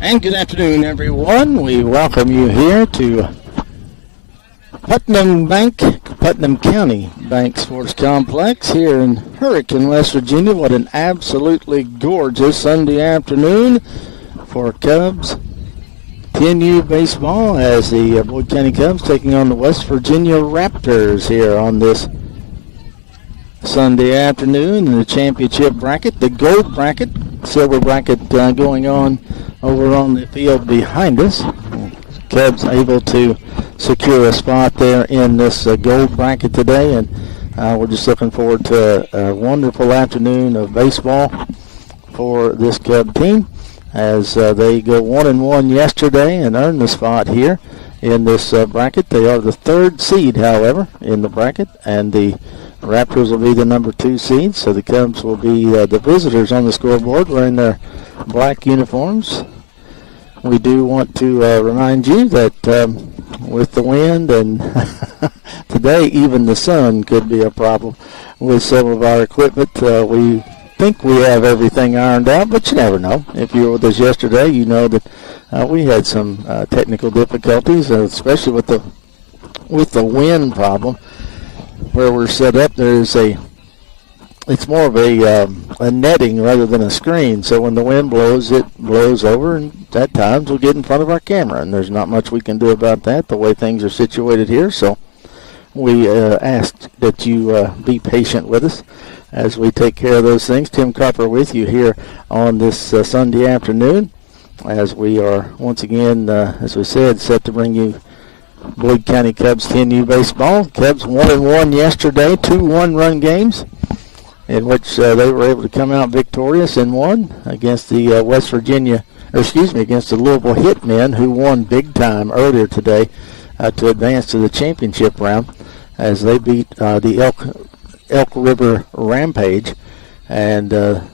And good afternoon, everyone. We welcome you here to Putnam County Bank Sports Complex here in Hurricane, West Virginia. What an absolutely gorgeous Sunday afternoon for Cubs 10U baseball as the Boyd County Cubs taking on the West Virginia Raptors here on this Sunday afternoon in the championship bracket, the gold bracket, silver bracket going on over on the field behind us. Cubs able to secure a spot there in this gold bracket today, and we're just looking forward to a wonderful afternoon of baseball for this Cub team as they go 1-1 yesterday and earn the spot here in this bracket. They are the third seed, however, in the bracket, and the Raptors will be the number 2 seed, so the Cubs will be the visitors on the scoreboard wearing their black uniforms. We do want to remind you that with the wind and today even the sun could be a problem with some of our equipment. We think we have everything ironed out, but you never know. If you were with us yesterday, you know that we had some technical difficulties, especially with the wind problem. Where we're set up, it's more of a netting rather than a screen. So when the wind blows, it blows over, and at times we'll get in front of our camera, and there's not much we can do about that the way things are situated here. So we ask that you be patient with us as we take care of those things. Tim Copper with you here on this Sunday afternoon as we are once again, as we said, set to bring you Boyd County Cubs 10U baseball. Cubs 1-1 yesterday, 2 one-run games in which they were able to come out victorious in one against the against the Louisville Hitmen, who won big time earlier today to advance to the championship round as they beat the Elk River Rampage, and the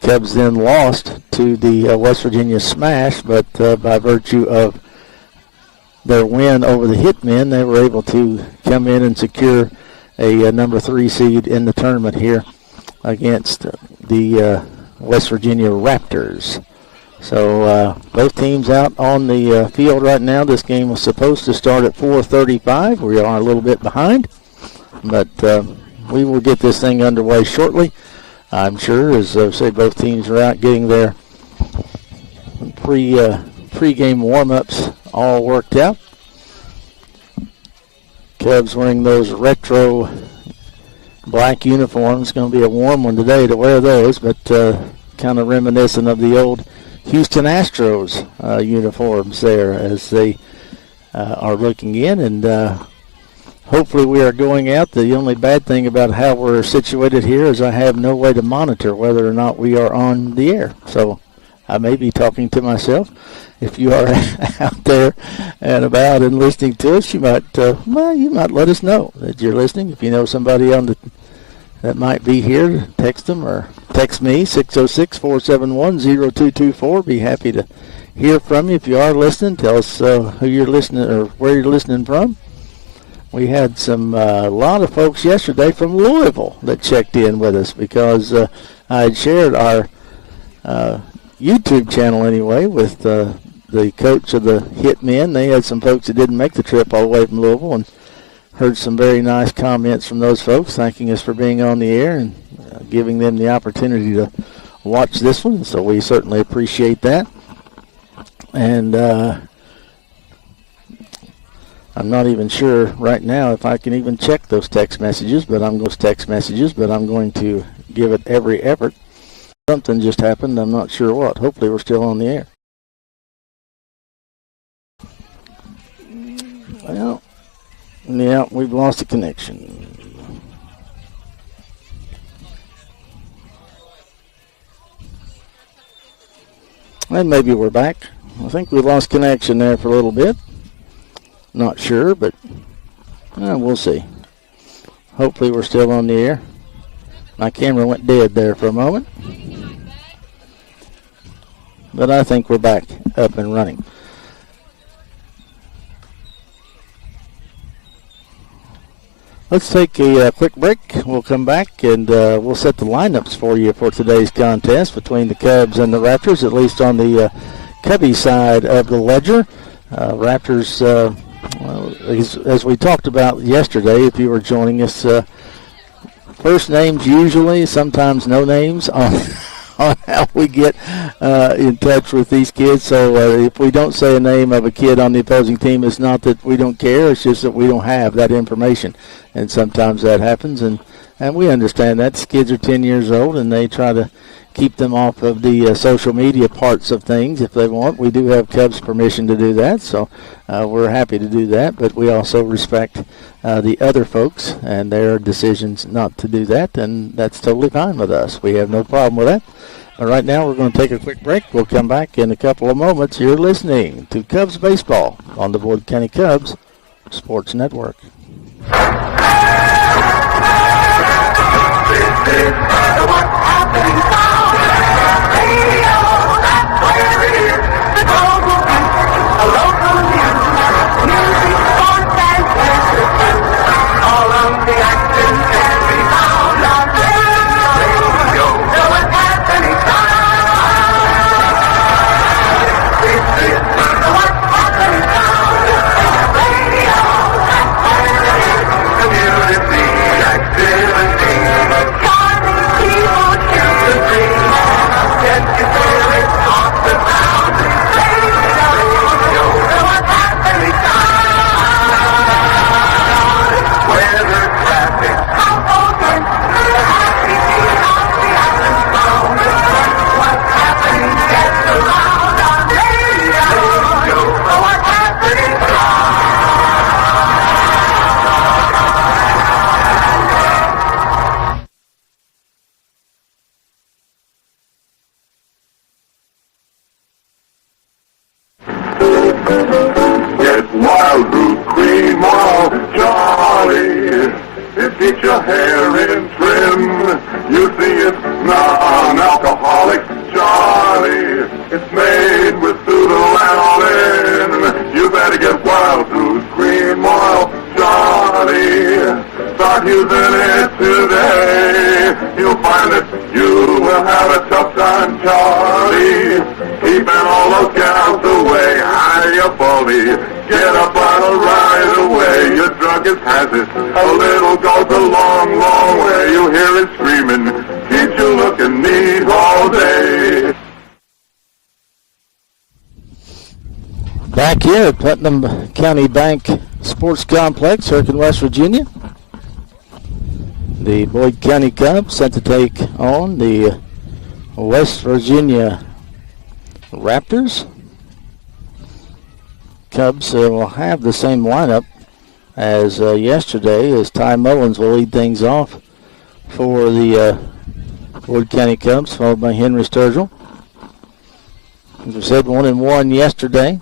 Cubs then lost to the West Virginia Smash, but by virtue of their win over the Hitmen, they were able to come in and secure a number 3 seed in the tournament here against the West Virginia Raptors. So both teams out on the field right now. This game was supposed to start at 4:35. We are a little bit behind, but we will get this thing underway shortly, I'm sure, as I say, both teams are out getting their pre-game warm-ups all worked out. Cubs wearing those retro black uniforms. Going to be a warm one today to wear those, but kind of reminiscent of the old Houston Astros uniforms there as they are looking in, and hopefully we are going out. The only bad thing about how we're situated here is I have no way to monitor whether or not we are on the air, so I may be talking to myself. If you are out there and about and listening to us, you might let us know that you're listening. If you know somebody that might be here, text them or text me, 606-471-0224. Be happy to hear from you. If you are listening, tell us who you're listening or where you're listening from. We had a lot of folks yesterday from Louisville that checked in with us because I had shared our YouTube channel anyway with the coach of the Hitmen. They had some folks that didn't make the trip all the way from Louisville, and heard some very nice comments from those folks thanking us for being on the air and giving them the opportunity to watch this one. So we certainly appreciate that. And I'm not even sure right now if I can even check those text messages, but I'm going to give it every effort. Something just happened. I'm not sure what. Hopefully we're still on the air. Well, yeah, we've lost the connection. And maybe we're back. I think we lost connection there for a little bit. Not sure, but we'll see. Hopefully we're still on the air. My camera went dead there for a moment. But I think we're back up and running. Let's take a quick break. We'll come back and we'll set the lineups for you for today's contest between the Cubs and the Raptors, at least on the Cubby side of the ledger. Raptors, as we talked about yesterday, if you were joining us, first names usually, sometimes no names on how we get in touch with these kids. So if we don't say a name of a kid on the opposing team, it's not that we don't care. It's just that we don't have that information. And sometimes that happens, and we understand that. These kids are 10 years old, and they try to keep them off of the social media parts of things if they want. We do have Cubs permission to do that, so we're happy to do that. But we also respect the other folks and their decisions not to do that, and that's totally fine with us. We have no problem with that. But right now we're going to take a quick break. We'll come back in a couple of moments. You're listening to Cubs Baseball on the Boyd County Cubs Sports Network. Get your hair in trim. You see it's non-alcoholic Charlie. It's made with pseudolanolin. You better get Wild Goose Cream Oil, Charlie. Start using it today. You'll find that you will have a tough time, Charlie. Keeping all those gals away. Hiya, Baldy. Get a bottle right away. Your drunkest has it. A little goes a long, long way. You hear it screaming. Keeps you looking neat all day. Back here at Putnam County Bank Sports Complex, Hurricane, West Virginia. The Boyd County Cubs set to take on the West Virginia Raptors. Cubs will have the same lineup as yesterday, as Ty Mullins will lead things off for the Boyd County Cubs, followed by Henry Sturgill. As we said, 1-1 yesterday.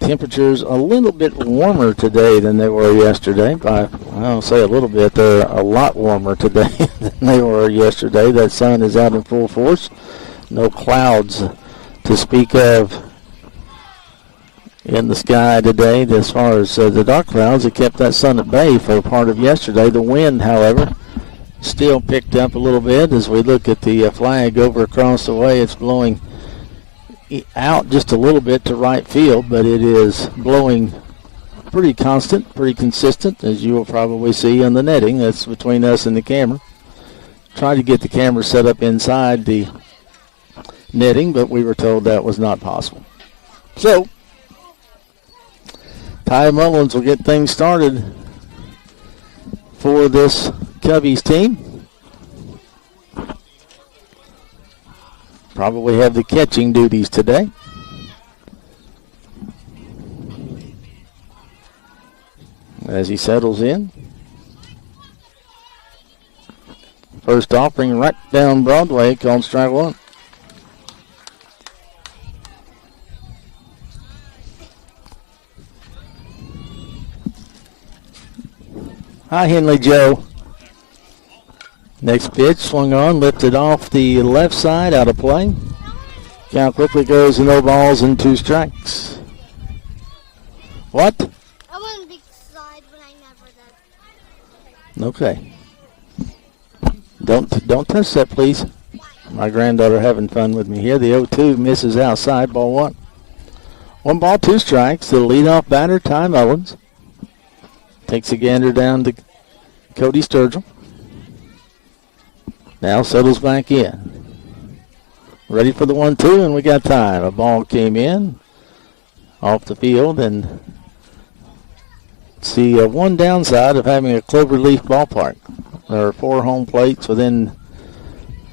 Temperatures a little bit warmer today than they were yesterday. I don't say a little bit, they're a lot warmer today than they were yesterday. That sun is out in full force. No clouds to speak of in the sky today. As far as the dark clouds, it kept that sun at bay for part of yesterday. The wind, however, still picked up a little bit. As we look at the flag over across the way, it's blowing out just a little bit to right field, but it is blowing pretty constant, pretty consistent, as you will probably see on the netting. That's between us and the camera. Tried to get the camera set up inside the netting, but we were told that was not possible. So, Ty Mullins will get things started for this Cubbies team. Probably have the catching duties today. As he settles in. First offering right down Broadway, called strike one. Hi, Henley Joe. Next pitch, swung on, lifted off the left side, out of play. Count quickly goes to no balls and two strikes. What? I wouldn't be side when I never did. Okay. Don't touch that, please. My granddaughter having fun with me here. The 0-2 misses outside, ball one. 1 ball, 2 strikes. The leadoff batter, Ty Mullins. Takes a gander down to Cody Sturgill. Now settles back in. Ready for the 1-2, and we got time. A ball came in off the field, and see one downside of having a cloverleaf ballpark. There are 4 home plates within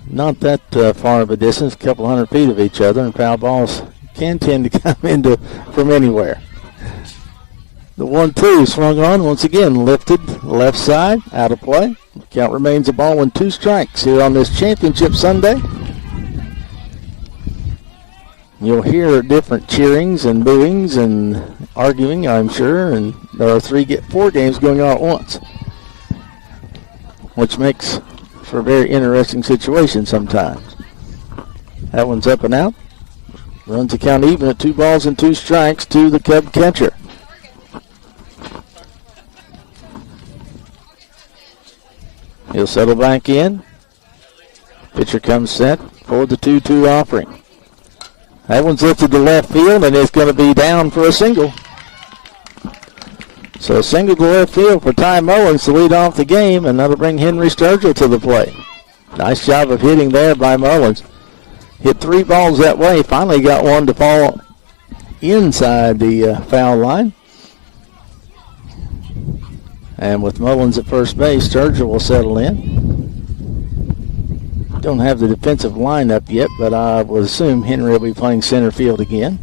not that far of a distance, a couple hundred feet of each other, and foul balls can tend to come into from anywhere. The 1-2 swung on once again, lifted left side, out of play. Count remains a ball and 2 strikes here on this championship Sunday. You'll hear different cheerings and booings and arguing, I'm sure, and there are 4 games going on at once, which makes for a very interesting situation sometimes. That one's up and out. Runs the count even at 2 balls and 2 strikes to the Cub catcher. He'll settle back in. Pitcher comes set for the 2-2 offering. That one's lifted to left field, and it's going to be down for a single. So a single to left field for Ty Mullins to lead off the game, and that'll bring Henry Sturgill to the plate. Nice job of hitting there by Mullins. Hit 3 balls that way. Finally got one to fall inside the foul line. And with Mullins at first base, Sturgill will settle in. Don't have the defensive lineup yet, but I would assume Henry will be playing center field again.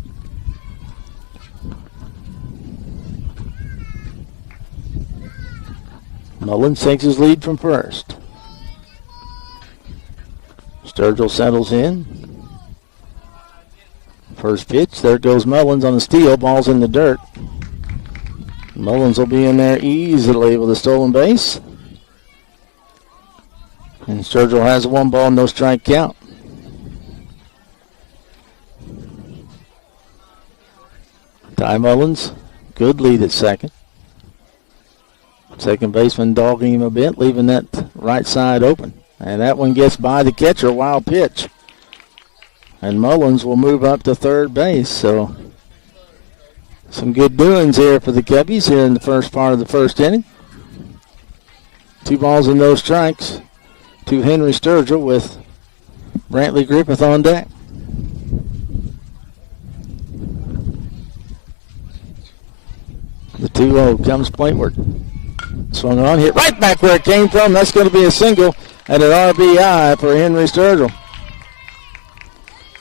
Mullins takes his lead from first. Sturgill settles in. First pitch, there goes Mullins on the steal. Ball's in the dirt. Mullins will be in there easily with a stolen base. And Sturgill has a 1 ball, no strike count. Ty Mullins, good lead at second. Second baseman dogging him a bit, leaving that right side open. And that one gets by the catcher, wild pitch. And Mullins will move up to third base. So some good doings here for the Cubbies here in the first part of the first inning. 2 balls and no strikes to Henry Sturgill with Brantley Griffith on deck. The 2-0 comes plateward. Swung on, hit right back where it came from. That's going to be a single and an RBI for Henry Sturgill.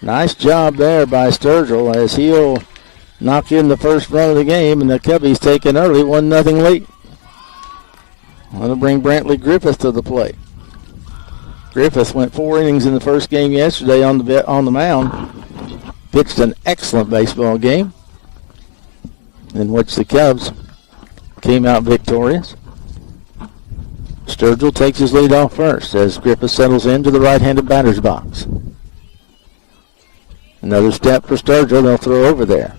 Nice job there by Sturgill as he'll knock in the first run of the game, and the Cubbies take an early 1-0 lead. That'll bring Brantley Griffith to the plate. Griffith went 4 innings in the first game yesterday on the mound. Pitched an excellent baseball game in which the Cubs came out victorious. Sturgill takes his lead off first as Griffith settles into the right-handed batter's box. Another step for Sturgill. They'll throw over there.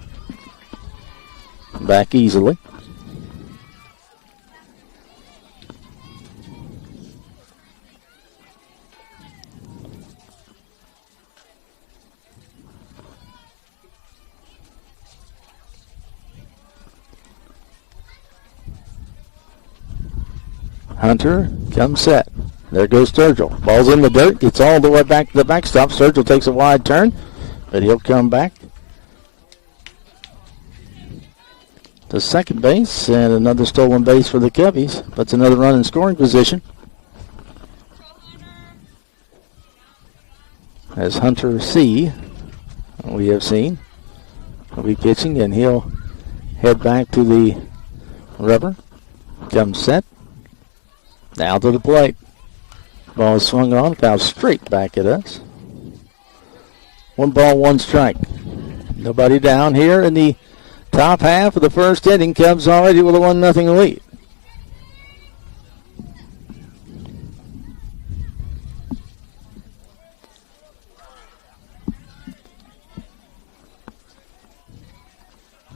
Back easily. Hunter comes set. There goes Sturgill. Ball's in the dirt. Gets all the way back to the backstop. Sturgill takes a wide turn, but he'll come back to second base, and another stolen base for the Cubbies. Puts another run in scoring position as Hunter C., we have seen, will be pitching, and he'll head back to the rubber. Comes set. Now to the plate. Ball is swung on, foul straight back at us. 1 ball, 1 strike. Nobody down here in the top half of the first inning. Cubs already with a 1-0 lead.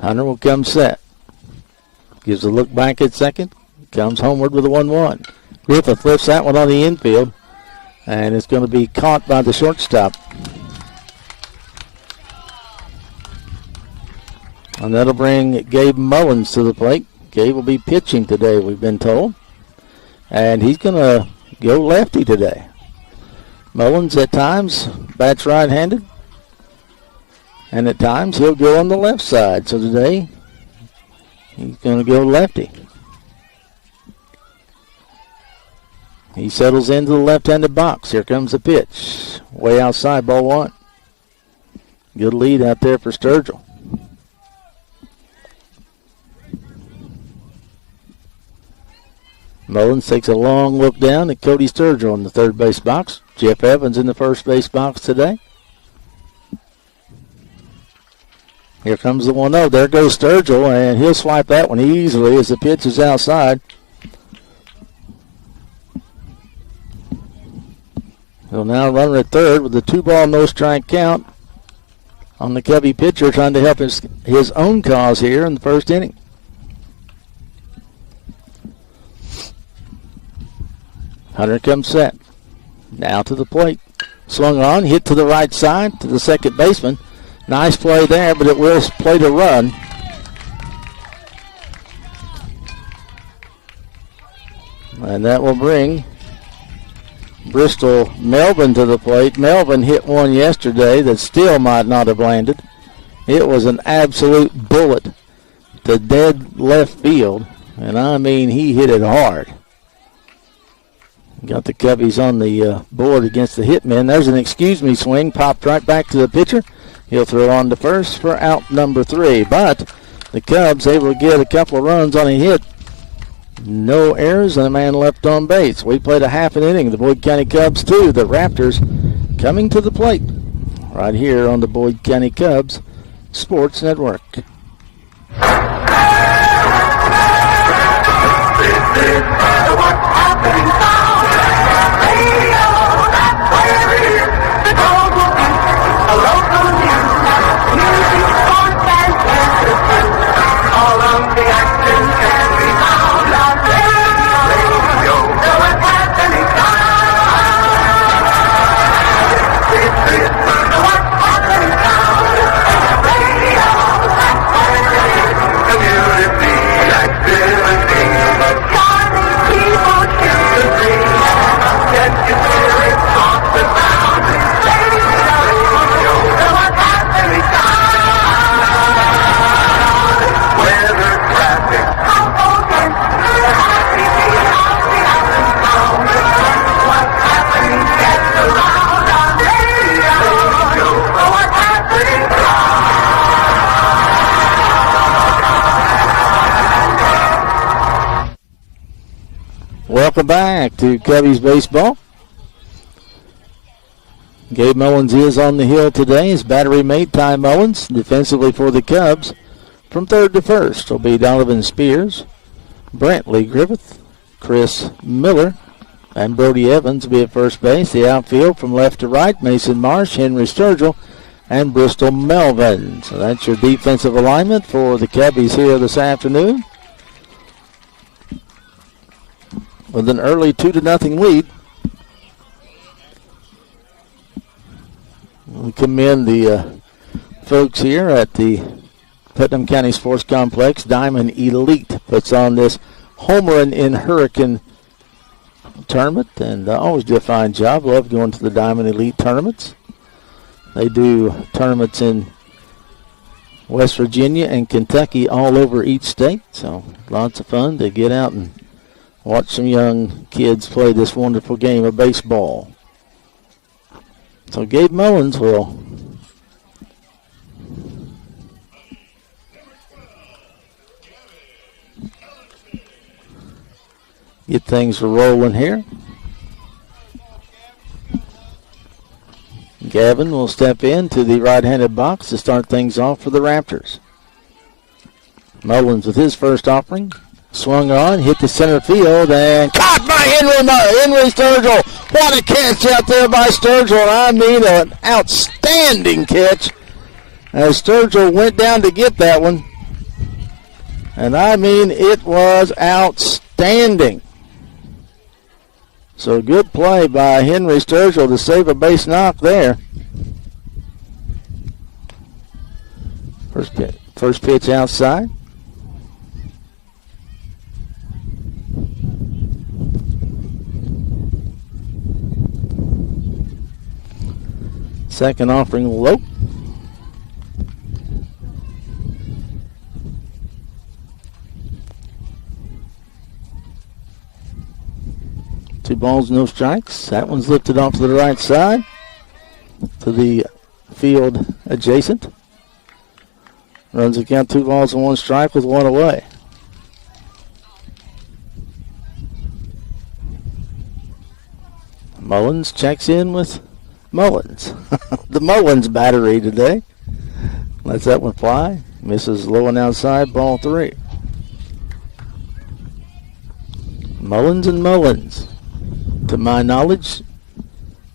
Hunter will come set. Gives a look back at second. Comes homeward with a 1-1. Griffith lifts that one on the infield. And it's going to be caught by the shortstop. And that'll bring Gabe Mullins to the plate. Gabe will be pitching today, we've been told. And he's going to go lefty today. Mullins at times bats right-handed. And at times he'll go on the left side. So today he's going to go lefty. He settles into the left-handed box. Here comes the pitch. Way outside, ball 1. Good lead out there for Sturgill. Mullins takes a long look down at Cody Sturgill in the third base box. Jeff Evans in the first base box today. Here comes the 1-0. There goes Sturgill, and he'll swipe that one easily as the pitch is outside. He'll now run at third with a 2-ball, no-strike count on the Cubby pitcher trying to help his own cause here in the first inning. Hunter comes set. Now to the plate. Swung on, hit to the right side to the second baseman. Nice play there, but it will play to run. And that will bring Bristol Melvin to the plate. Melvin hit one yesterday that still might not have landed. It was an absolute bullet to dead left field. And I mean, he hit it hard. Got the Cubbies on the board against the Hitmen. There's an excuse me swing. Popped right back to the pitcher. He'll throw on to first for out number 3. But the Cubs able to get a couple of runs on a hit. No errors and a man left on base. We played a half an inning. The Boyd County Cubs 2. The Raptors coming to the plate right here on the Boyd County Cubs Sports Network. Welcome back to Cubbies baseball. Gabe Mullins is on the hill today. His battery mate, Ty Mullins, defensively for the Cubs. From third to first will be Donovan Spears, Brantley Griffith, Chris Miller, and Brody Evans will be at first base. The outfield from left to right, Mason Marsh, Henry Sturgill, and Bristol Melvin. So that's your defensive alignment for the Cubbies here this afternoon. With an early 2-0 lead. We commend the folks here at the Putnam County Sports Complex. Diamond Elite puts on this Homer in Hurricane tournament, and always do a fine job. Love going to the Diamond Elite tournaments. They do tournaments in West Virginia and Kentucky all over each state, so lots of fun to get out and watch some young kids play this wonderful game of baseball. So Gabe Mullins will get things rolling here. Gavin will step into the right-handed box to start things off for the Raptors. Mullins with his first offering. Swung on, hit the center field, and caught by Henry Sturgill. What a catch out there by Sturgill. I mean, an outstanding catch as Sturgill went down to get that one. And I mean, it was outstanding. So good play by Henry Sturgill to save a base knock there. First pitch outside. Second offering low. Two balls, no strikes. That one's lifted off to the right side to the field adjacent. Runs the count, 2 balls and 1 strike with 1 away. Mullins checks in with Mullins. The Mullins battery today. Lets that one fly. Misses low and outside, ball 3. Mullins and Mullins. To my knowledge,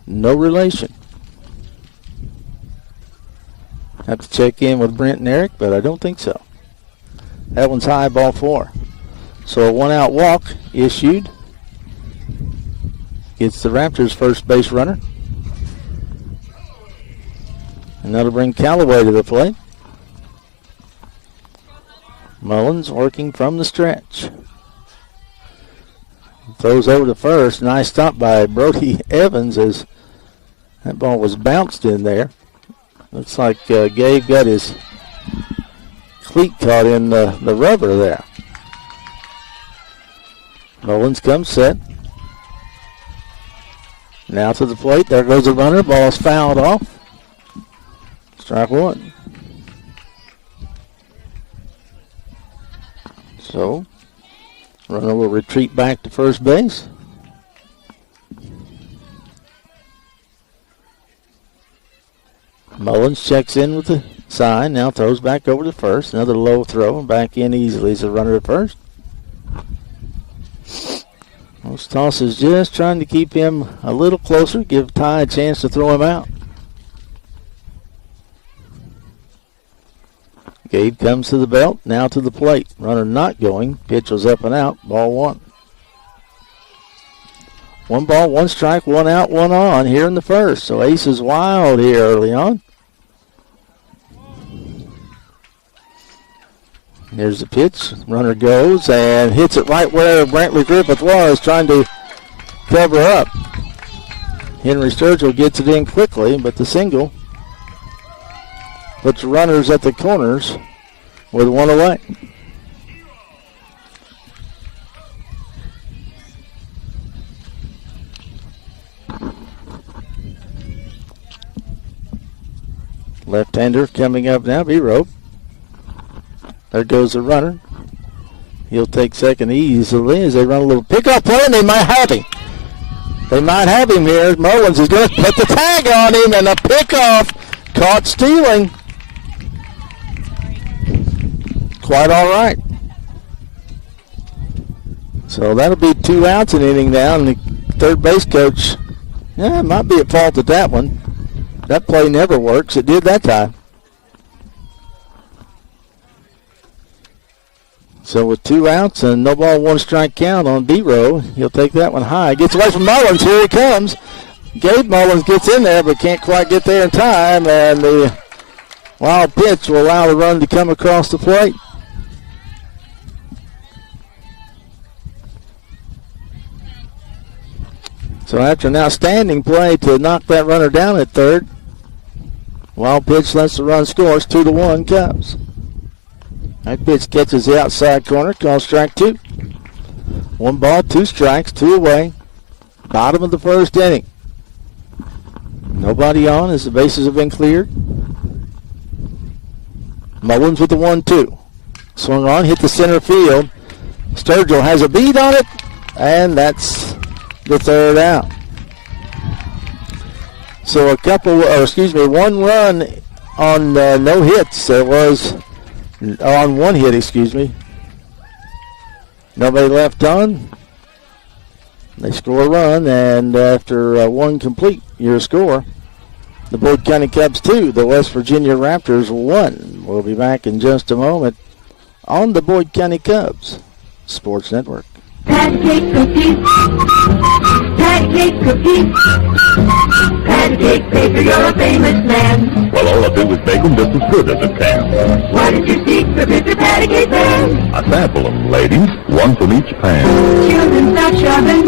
no relation. Have to check in with Brent and Eric, but I don't think so. That one's high, ball 4. So a 1-out walk issued. Gets the Raptors' first base runner. And that'll bring Callaway to the plate. Mullins working from the stretch. Throws over to first. Nice stop by Brody Evans as that ball was bounced in there. Looks like Gabe got his cleat caught in the rubber there. Mullins comes set. Now to the plate. There goes the runner. Ball's fouled off. Strike 1. So, runner will retreat back to first base. Mullins checks in with the sign. Now throws back over to first. Another low throw and back in easily as a runner at first. Those tosses just trying to keep him a little closer, give Ty a chance to throw him out. Gabe comes to the belt, now to the plate. Runner not going. Pitch was up and out. Ball 1. 1 ball, 1 strike, 1 out, 1 on here in the first. So Ace is wild here early on. Here's the pitch. Runner goes and hits it right where Brantley Griffith was, trying to cover up. Henry Sturgill gets it in quickly, but the single puts runners at the corners with 1 away. Left-hander coming up now, B-Rope. There goes the runner. He'll take second easily as they run a little pickoff play, and they might have him. They might have him here. Mullins is going to put the tag on him, and a pickoff caught stealing. Quite all right. So that'll be 2 outs in inning now, and the third base coach, might be at fault at that one. That play never works. It did that time. So with 2 outs and no ball, 1 strike count on B-Row, he'll take that one high. Gets away from Mullins. Here he comes. Gabe Mullins gets in there but can't quite get there in time, and the wild pitch will allow the run to come across the plate. So after an outstanding play to knock that runner down at third, wild pitch lets the run score. It's 2-1 Cubs. That pitch catches the outside corner, called strike 2. 1 ball, 2 strikes, 2 away. Bottom of the first inning. Nobody on as the bases have been cleared. Mullins with the 1-2. Swung on, hit the center field. Sturgill has a beat on it, and that's the third out. So 1 run on no hits. There was on 1 hit, Nobody left on. They score a run, and after 1 complete, your score. The Boyd County Cubs 2, the West Virginia Raptors 1. We'll be back in just a moment on the Boyd County Cubs Sports Network. Patty cake cookies. Patty cake cookies. Patty cake baker, you're a famous man. Well, all I do is make them just as good as it can. What is your secret, Mr. Patty cake man? I sample them, ladies, one from each pan. Children, stop shoving.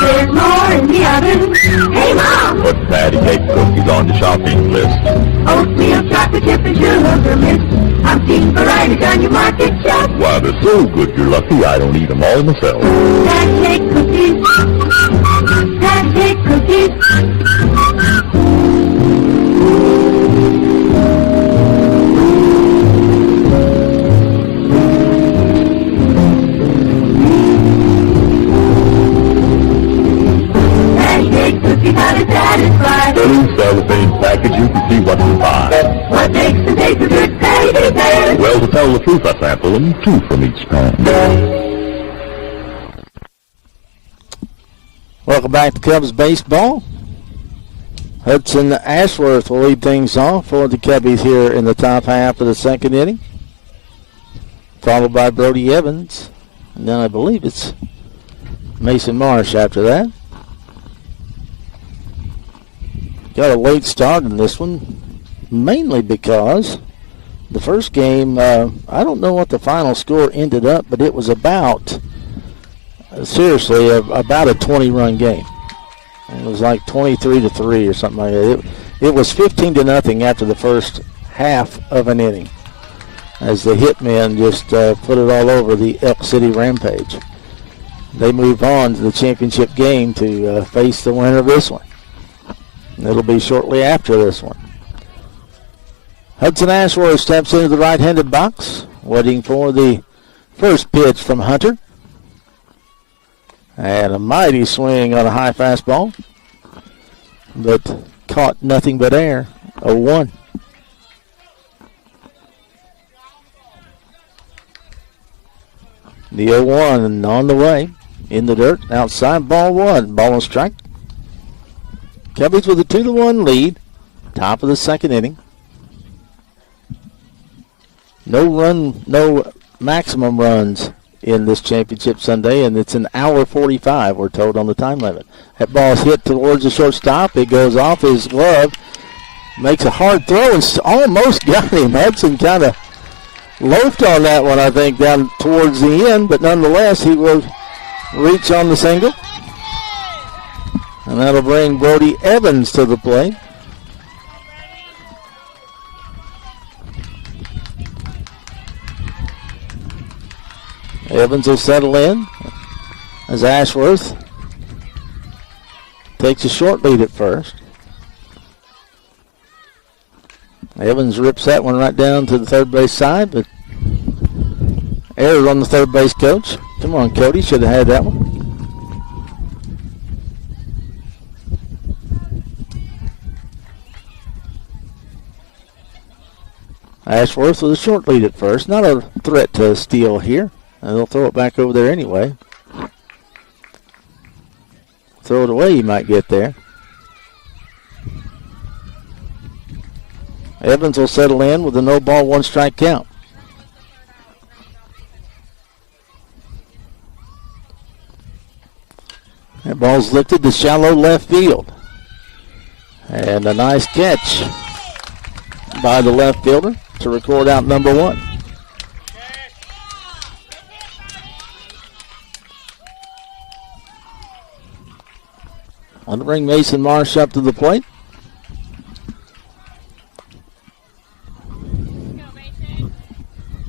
There's more in the oven. Hey, Mom! Put patty cake cookies on the shopping list. Oatmeal, chocolate chip, and sugar mist. I'm seeing varieties on your market shelf. Why, they're so good you're lucky I don't eat them all myself. Patty cake cookies. Patty cake cookies. Patty cake cookies, how to satisfy. Blue cellophane package, you can see what's inside. What makes them taste so good, Patty cake man? Well, to tell the truth, I sample them, two from each pan. Welcome back to Cubs baseball. Hudson Ashworth will lead things off for the Cubbies here in the top half of the second inning, followed by Brody Evans, and then I believe it's Mason Marsh after that. Got a late start in this one, mainly because the first game, I don't know what the final score ended up, but it was about, seriously, about a 20-run game. It was like 23-3 or something like that. It was 15-0 after the first half of an inning, as the Hitmen just put it all over the Elk City Rampage. They move on to the championship game to face the winner of this one. And it'll be shortly after this one. Hudson Ashworth steps into the right-handed box, waiting for the first pitch from Hunter. And a mighty swing on a high fastball, but caught nothing but air. 0-1. The 0-1 on the way. In the dirt. Outside, ball one. Ball and strike. Cubbies with a 2-1 lead. Top of the second inning. No maximum runs in this championship Sunday, and it's an hour 45, we're told, on the time limit. That ball's hit towards the shortstop. It goes off his glove. Makes a hard throw and almost got him. Hudson kind of loafed on that one, I think, down towards the end, but nonetheless, he will reach on the single. And that'll bring Brody Evans to the plate. Evans will settle in as Ashworth takes a short lead at first. Evans rips that one right down to the third base side, but error on the third base coach. Come on, Cody, should have had that one. Ashworth with a short lead at first. Not a threat to steal here. And they'll throw it back over there anyway. Throw it away, you might get there. Evans will settle in with a no-ball, one-strike count. That ball's lifted to shallow left field. And a nice catch by the left fielder to record out number one. I'll bring Mason Marsh up to the plate.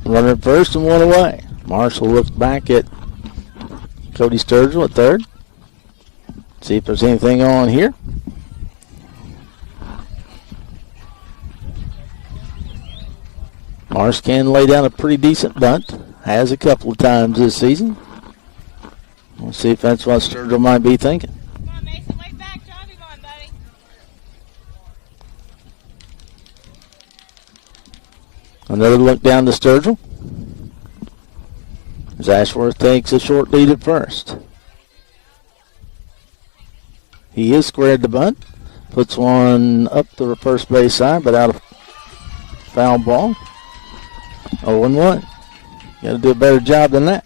Runner at first and one away. Marsh will look back at Cody Sturgill at third. See if there's anything on here. Marsh can lay down a pretty decent bunt. Has a couple of times this season. We'll see if that's what Sturgill might be thinking. Another look down to Sturgill. As Ashworth takes a short lead at first. He is squared the bunt. Puts one up the first base side, but out of foul ball. 0-1. Got to do a better job than that.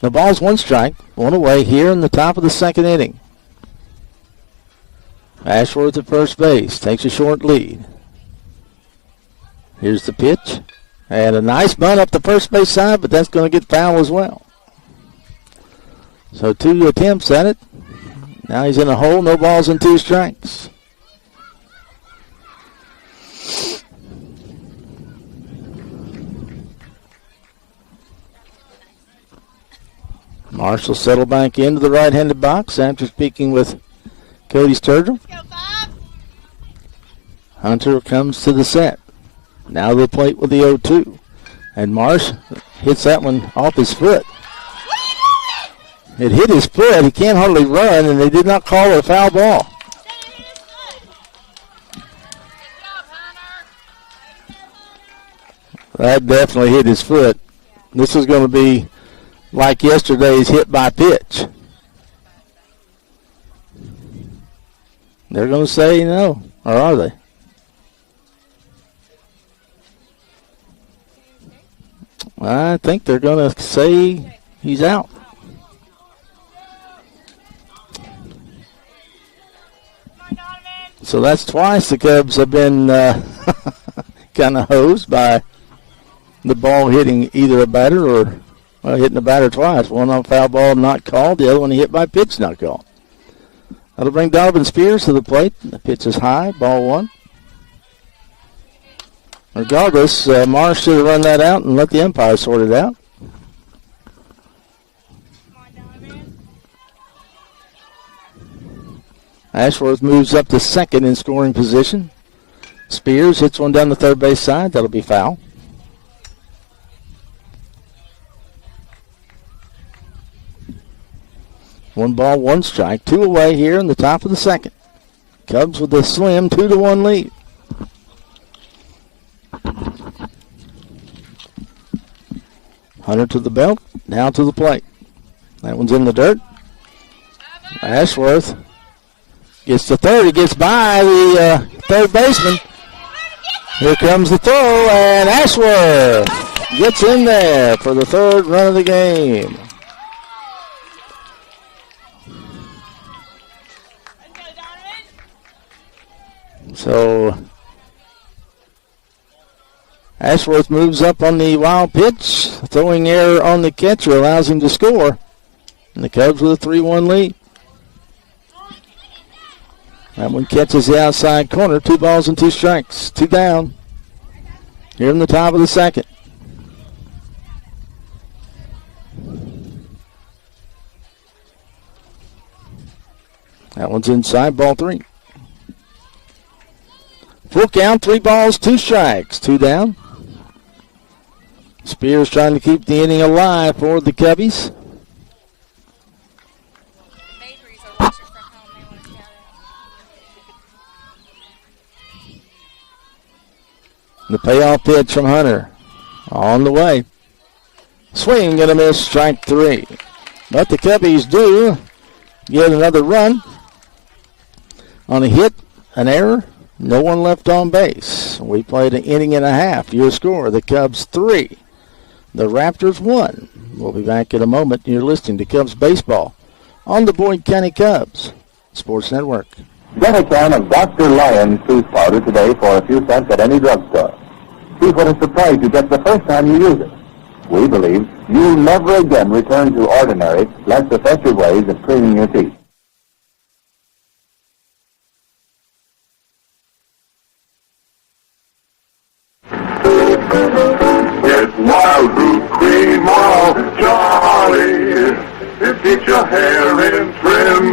The ball's one strike, one away here in the top of the second inning. Ashworth at first base takes a short lead. Here's the pitch. And a nice bunt up the first base side, but that's going to get foul as well. So 2 attempts at it. Now he's in a hole, no balls and 2 strikes. Marshall settled back into the right-handed box after speaking with Cody Sturgill. Hunter comes to the set. Now to the plate with the 0-2. And Marsh hits that one off his foot. It hit his foot. He can't hardly run, and they did not call it a foul ball. That definitely hit his foot. This is going to be like yesterday's hit by pitch. They're going to say no, or are they? I think they're going to say he's out. So that's twice the Cubs have been kind of hosed by the ball hitting either a batter or hitting a batter twice. One on foul ball not called, the other one he hit by pitch not called. That'll bring Donovan Spears to the plate. The pitch is high, ball 1. Regardless, Marsh should have run that out and let the umpire sort it out. Ashworth moves up to second in scoring position. Spears hits one down the third base side. That'll be foul. One ball, one strike. 2 away here in the top of the second. Cubs with a slim 2-1 lead. Hunter to the belt, now to the plate. That one's in the dirt. Ashworth gets to third. He gets by the third baseman. Here comes the throw, and Ashworth gets in there for the third run of the game. So Ashworth moves up on the wild pitch. Throwing error on the catcher allows him to score. And the Cubs with a 3-1 lead. That one catches the outside corner. 2 balls and 2 strikes. 2 down. Here in the top of the second. That one's inside, ball 3. Full count, 3 balls, 2 strikes. 2 down. Spears trying to keep the inning alive for the Cubbies. The payoff pitch from Hunter on the way. Swing and a miss, strike 3. But the Cubbies do get another run on a hit, an error. No one left on base. We played an inning and a half. Your score, the Cubs 3. The Raptors 1. We'll be back in a moment. You're listening to Cubs Baseball on the Boyd County Cubs Sports Network. Get a can of Dr. Lyon's tooth powder today for a few cents at any drugstore. See what a surprise you get the first time you use it. We believe you'll never again return to ordinary, less effective ways of cleaning your teeth. Get Wild Root Cream Oil, Charlie. It keeps your hair in trim.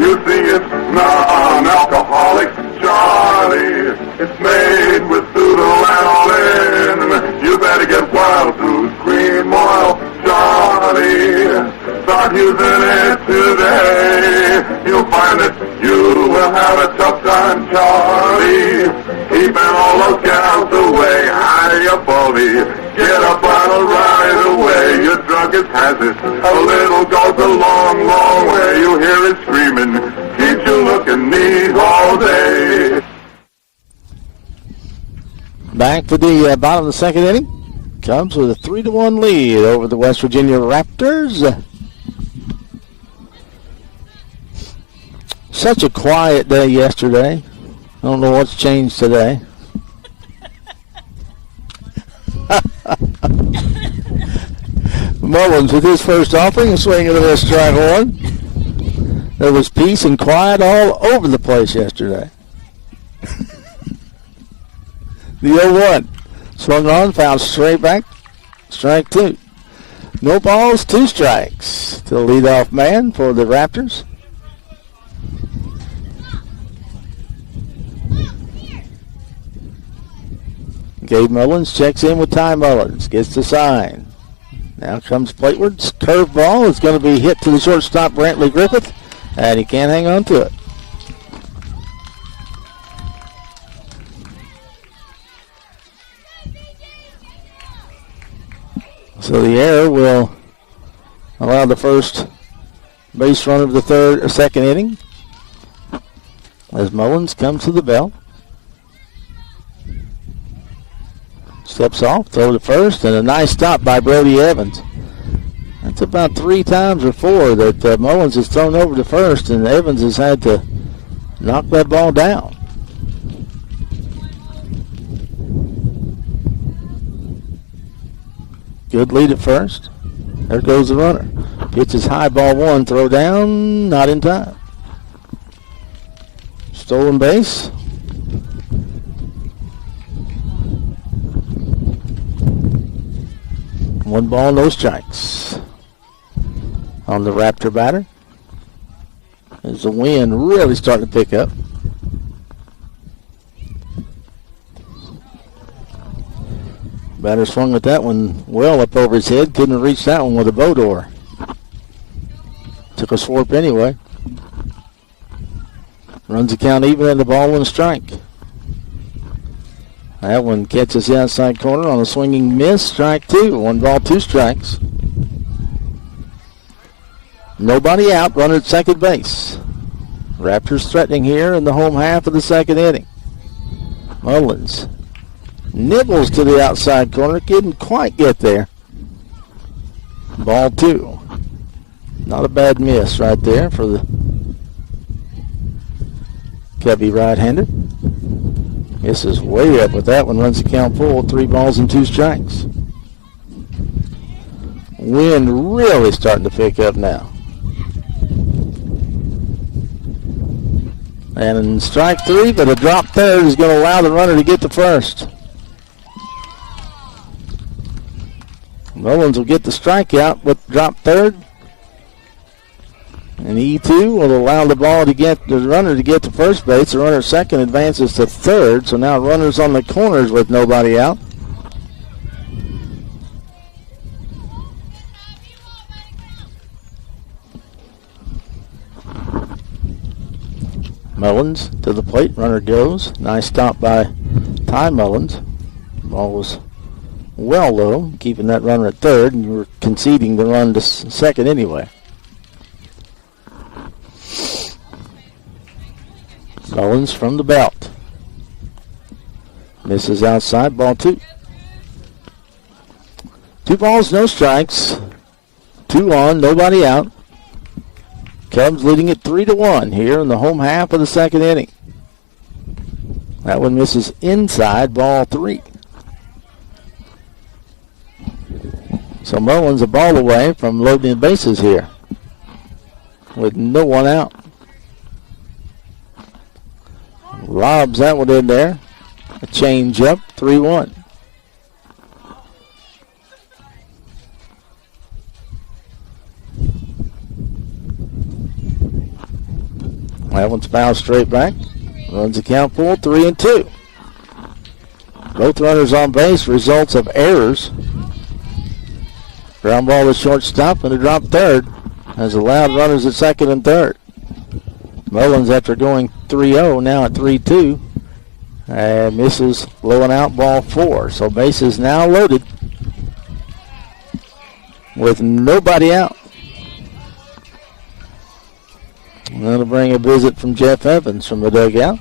You see it's non-alcoholic, Charlie. It's made with pseudolanolin. You better get Wild Root Cream Oil, Charlie. Start using it today. You'll find that you will have a tough time, Charlie. Keeping all those counts away. Hiya, Baldy. Get a bottle right away. Your druggist has it. A little goes a long, long way. You hear it screaming. Keeps you looking neat all day. Back for the bottom of the second inning. Cubs with a 3-1 lead over the West Virginia Raptors. Such a quiet day yesterday. I don't know what's changed today. Mullins with his first offering, a swing and a miss, strike one. There was peace and quiet all over the place yesterday. The 0-1. Swung on, fouled straight back. Strike two. No balls, 2 strikes to the leadoff man for the Raptors. Gabe Mullins checks in with Ty Mullins. Gets the sign. Now comes Plateward's curveball. It's going to be hit to the shortstop, Brantley Griffith, and he can't hang on to it. So the error will allow the first base runner of the second inning as Mullins comes to the belt. Steps off, throw to first, and a nice stop by Brody Evans. That's about 3 times or 4 that Mullins has thrown over to first, and Evans has had to knock that ball down. Good lead at first. There goes the runner. Pitches high, ball 1, throw down, not in time. Stolen base. One ball, no strikes on the Raptor batter. As the wind really starting to pick up. Batter swung at that one well up over his head. Couldn't reach that one with a bow door. Took a swirp anyway. Runs the count even and the ball 1 strike. That one catches the outside corner on a swinging miss. Strike 2. 1 ball, 2 strikes. Nobody out. Runner at second base. Raptors threatening here in the home half of the second inning. Mullins nibbles to the outside corner. Couldn't quite get there. Ball 2. Not a bad miss right there for the Cubby right-hander. Misses way up with that one. Runs the count full. 3 balls and 2 strikes. Wind really starting to pick up now. And in strike 3, but a drop third is going to allow the runner to get to first. Mullins will get the strikeout with drop third. And E2 will allow the runner to get to first base. The runner at second advances to third. So now runners on the corners with nobody out. Mullins to the plate. Runner goes. Nice stop by Ty Mullins. Ball was well low, keeping that runner at third, and you were conceding the run to second anyway. Mullins from the belt. Misses outside, ball 2. 2 balls, no strikes. 2 on, nobody out. Cubs leading it 3-1 here in the home half of the second inning. That one misses inside, ball 3. So Mullins a ball away from loading the bases here with no one out. Lobs that one in there. A change up, 3-1. That one's fouled straight back. Runs the count full, 3-2. Both runners on base, results of errors. Ground ball to shortstop and a drop third has allowed runners at second and third. Mullins, after going 3-0, now at 3-2, and misses low and out, ball 4. So bases now loaded with nobody out. And that'll bring a visit from Jeff Evans from the dugout.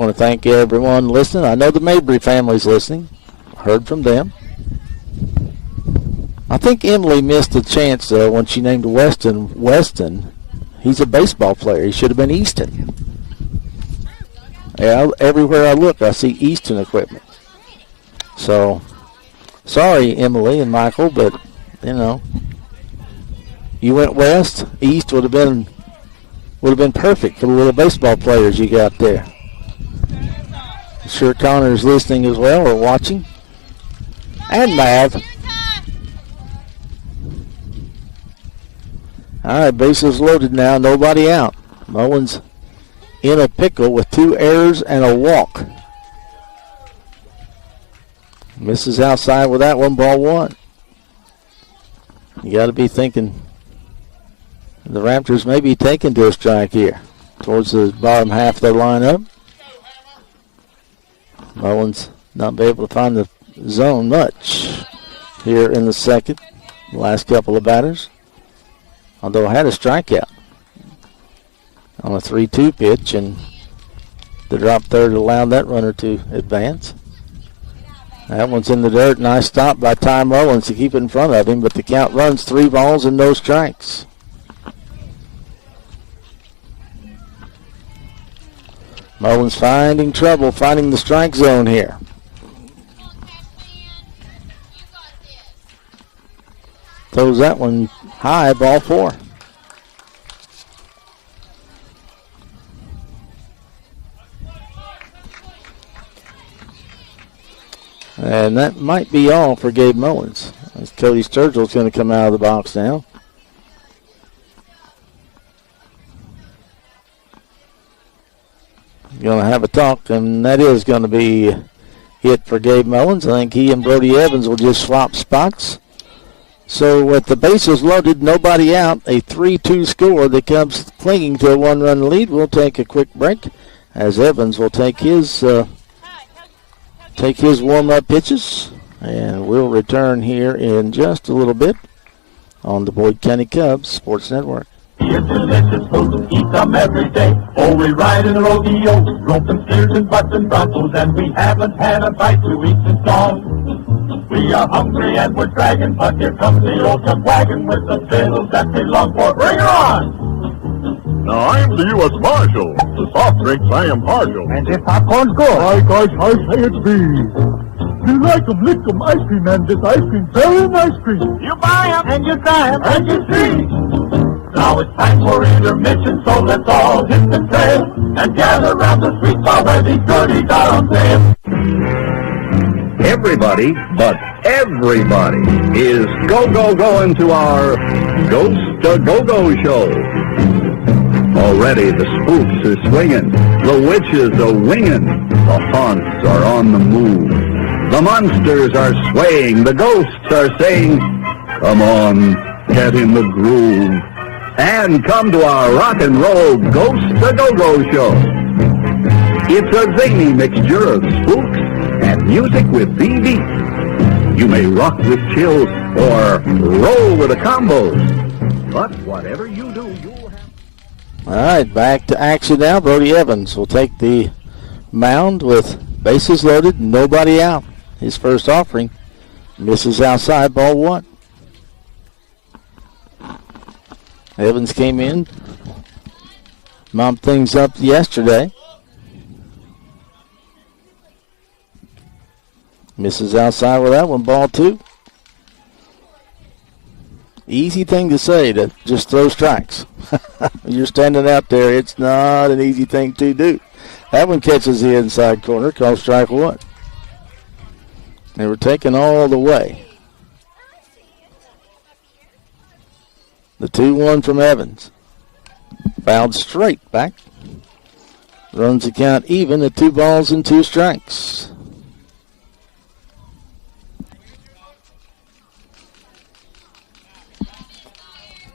want to thank everyone listening. I know the Mabry family's listening. Heard from them. I think Emily missed a chance, though, when she named Weston. He's a baseball player. He should have been Easton. Yeah, everywhere I look, I see Easton equipment. So, sorry, Emily and Michael, but, you know, you went west. East would have been perfect with the baseball players you got there. I'm sure Connor's listening as well or watching. And Mav. All right, bases loaded now. Nobody out. Mullins in a pickle with 2 errors and a walk. Misses outside with that one, ball 1. You got to be thinking the Raptors may be taken to a strike here towards the bottom half of their lineup. Mullins not be able to find the zone much here in the second. Last couple of batters. Although had a strikeout on a 3-2 pitch, and the drop third allowed that runner to advance. That one's in the dirt. Nice stop by Ty Mullins to keep it in front of him, but the count runs 3 balls and no strikes. Mullins finding trouble, finding the strike zone here. Throws that one high, ball 4. And that might be all for Gabe Mullins. As Cody Sturgill's going to come out of the box now. Going to have a talk, and that is going to be it for Gabe Mullins. I think he and Brody Evans will just swap spots. So with the bases loaded, nobody out, a 3-2 score that comes clinging to a 1-run lead. We'll take a quick break as Evans will take his warm-up pitches, and we'll return here in just a little bit on the Boyd County Cubs Sports Network. It's delicious food, eat some every day. Oh, we ride in a rodeo, roping steers and butts and broncos, and we haven't had a bite to eat since dawn. We are hungry and we're dragging, but here comes the old tub wagon with the fiddles that we long for. Bring it on! Now I'm the U.S. Marshal. To soft drinks I am partial. And if popcorn's good, My gosh, I say it be. You like 'em, lick 'em, ice cream, and this ice cream, very nice cream. you buy 'em and you try 'em and you see. Now it's time for intermission, so let's all hit the trail and gather round the sweet bar where these goodies are on sale. Everybody, but everybody, is going to our Ghost a Go-Go show. Already the spooks are swinging, the witches are winging, the haunts are on the move. The monsters are swaying, the ghosts are saying, come on, get in the groove. And come to our rock and roll Ghost a Go-Go show. It's a zany mixture of spooks and music with BB. You may rock with chills or roll with the combos. But whatever you do, you'll have... All right, back to action now. Brody Evans will take the mound with bases loaded, nobody out. His first offering misses outside, ball 1. Evans came in, mopped things up yesterday. Misses outside with that one, ball 2. Easy thing to say, to just throw strikes. You're standing out there, it's not an easy thing to do. That one catches the inside corner, called strike 1. They were taken all the way. The 2-1 from Evans. Fouled straight back. Runs the count even at 2 balls and 2 strikes.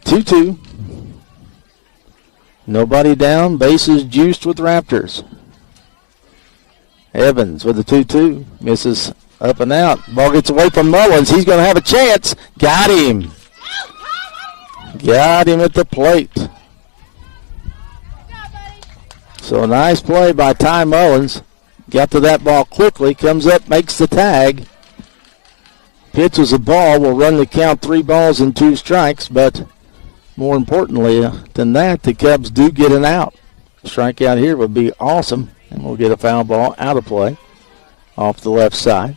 Two. Nobody down. Bases juiced with Raptors. Evans with the 2-2. Misses up and out. Ball gets away from Mullins. He's going to have a chance. Got him. Got him at the plate. So a nice play by Ty Mullins. Got to that ball quickly, comes up, makes the tag. Pitches the ball, will run the count 3 balls and 2 strikes, but more importantly than that, the Cubs do get an out. Strikeout here would be awesome, and we'll get a foul ball out of play off the left side.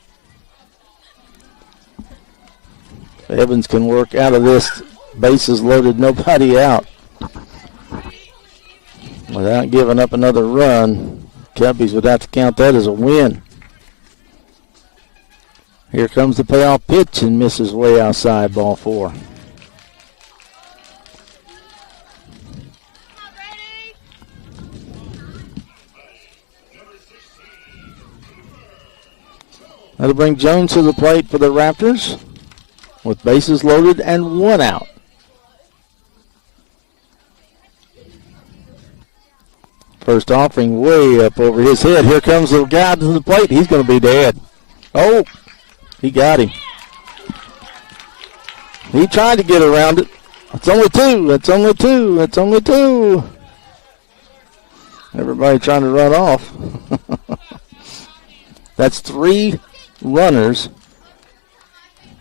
Evans can work out of this, bases loaded, nobody out, without giving up another run. Cubbies would have to count that as a win. Here comes the payoff pitch and misses way outside, ball 4. That'll bring Jones to the plate for the Raptors with bases loaded and 1 out. First offering way up over his head. Here comes the guy to the plate. He's going to be dead. Oh, he got him. He tried to get around it. It's only 2. It's only 2. It's only 2. Everybody trying to run off. That's 3 runners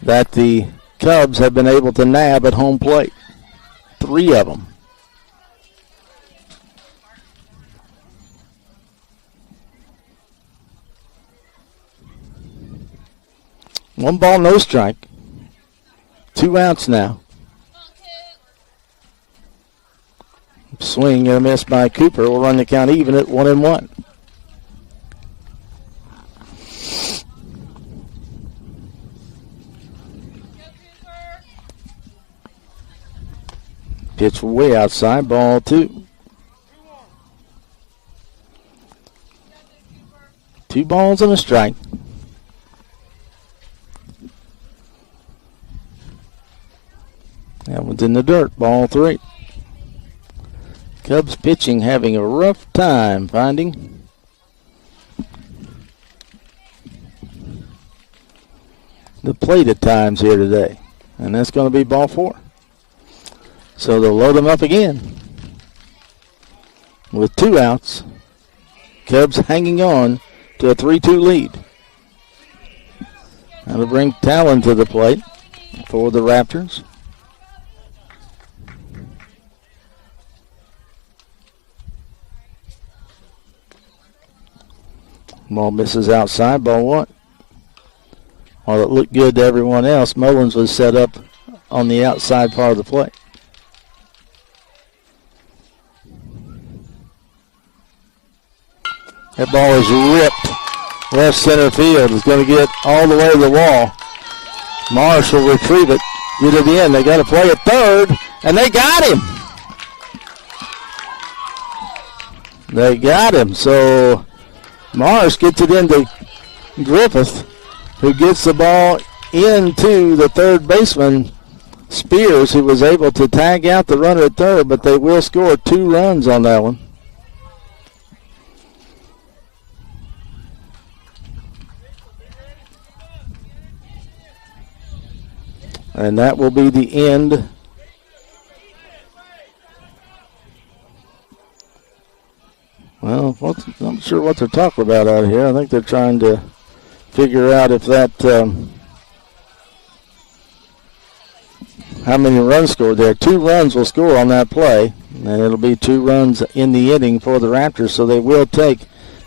that the Cubs have been able to nab at home plate. 3 of them. One ball, no strike. 2 outs now. Swing and a miss by Cooper. Will run the count even at 1-1. Pitch way outside, ball 2. 2 balls and a strike. That one's in the dirt, ball 3. Cubs pitching having a rough time finding the plate at times here today. And that's going to be ball 4. So they'll load them up again with 2 outs. Cubs hanging on to a 3-2 lead. That'll bring Talon to the plate for the Raptors. Ball misses outside, ball 1. While it looked good to everyone else, Mullins was set up on the outside part of the plate. That ball is ripped left center field. It's going to get all the way to the wall. Marsh will retrieve it, get it in. They got to play at third, and they got him. They got him. So Marsh gets it into Griffith, who gets the ball into the third baseman, Spears, who was able to tag out the runner at third, but they will score 2 runs on that one. And that will be the end Well, I'm not sure what they're talking about out here. I think they're trying to figure out if that, how many runs scored there. 2 runs will score on that play, and it'll be 2 runs in the inning for the Raptors, so they will take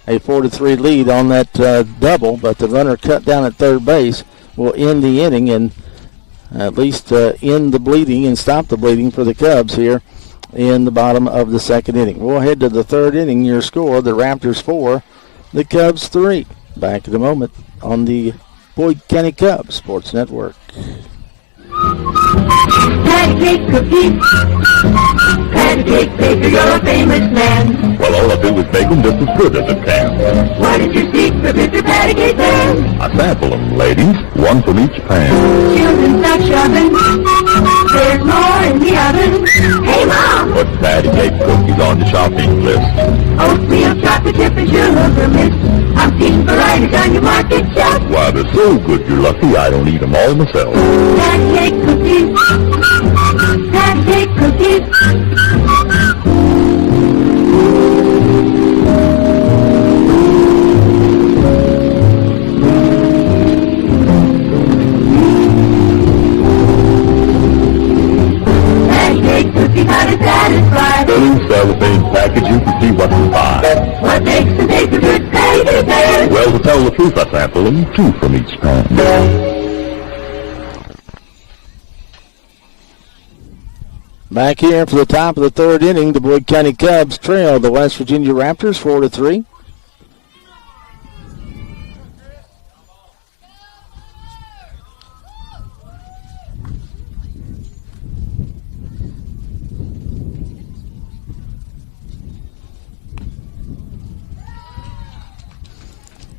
a 4-3 lead on that double, but the runner cut down at third base will end the inning and at least end the bleeding and stop the bleeding for the Cubs here in the bottom of the second inning. We'll head to the third inning. Your score, the Raptors 4, the Cubs 3. Back in a moment on the Boyd County Cubs Sports Network. Pancake cookies, pancake baker, you're a famous man. Well, all I do is make them just as good as it can. What is your secret, Mr. Pancake Man? I sample them, ladies, one from each pan. Children stop shoving, there's more in the oven. Hey, Mom! Put patty cake cookies on the shopping list. Oatmeal, chocolate chip, and sugar mist. I'm seeing varieties on your market shelf. Why, they're so good you're lucky I don't eat them all myself. Pancake cookies, pancake cookies. truth, a sample, and 2 from each pan. Back here for the top of the third inning, the Boyd County Cubs trail the West Virginia Raptors 4-3.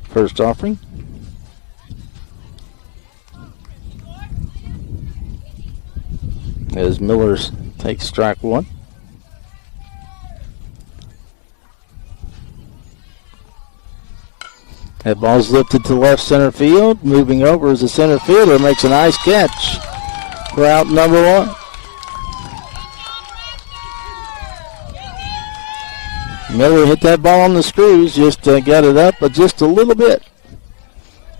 First offering. As Millers takes strike one. That ball's lifted to left center field. Moving over as the center fielder makes a nice catch for out number one. Miller hit that ball on the screws, just got it up but just a little bit.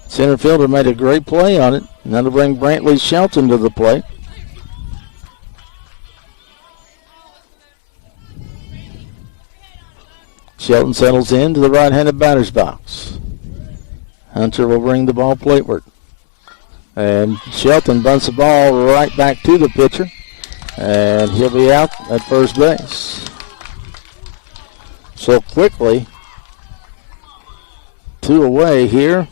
Center fielder made a great play on it. And that'll bring Brantley Shelton to the plate. Shelton settles into the right-handed batter's box. Hunter will bring the ball plateward. And Shelton bunts the ball right back to the pitcher. And he'll be out at first base. So quickly, 2 away here.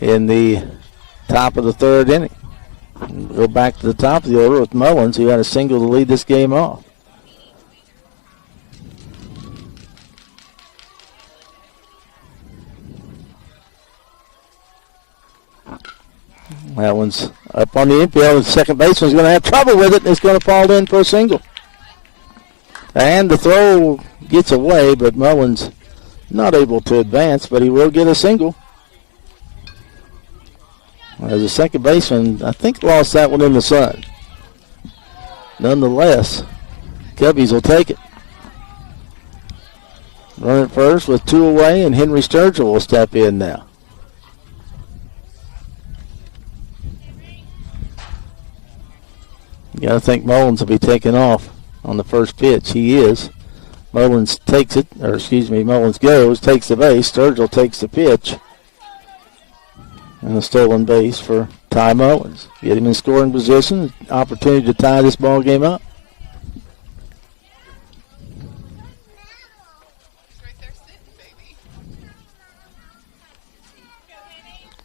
In the top of the third inning. Go back to the top of the order with Mullins, who had a single to lead this game off. That one's up on the infield. The second baseman's going to have trouble with it. It's going to fall in for a single. And the throw gets away, but Mullins not able to advance, but he will get a single. As a second baseman, I think lost that one in the sun. Nonetheless, Cubbies will take it. Run it first with 2 away, and Henry Sturgill will step in now. You got to think Mullins will be taking off on the first pitch. He is. Mullins takes it, Mullins goes, takes the base. Sturgill takes the pitch. And a stolen base for Ty Mullins. Get him in scoring position. Opportunity to tie this ball game up.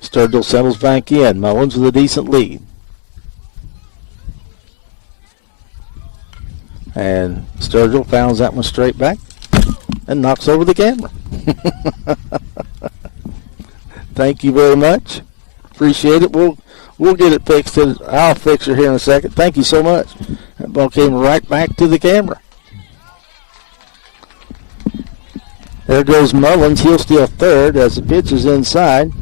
Sturgill settles back in. Mullins with a decent lead. And Sturgill fouls that one straight back and knocks over the camera. Thank you very much. Appreciate it. We'll get it fixed. I'll fix it here in a second. Thank you so much. That ball came right back to the camera. There goes Mullins. He'll steal third as the pitch is inside.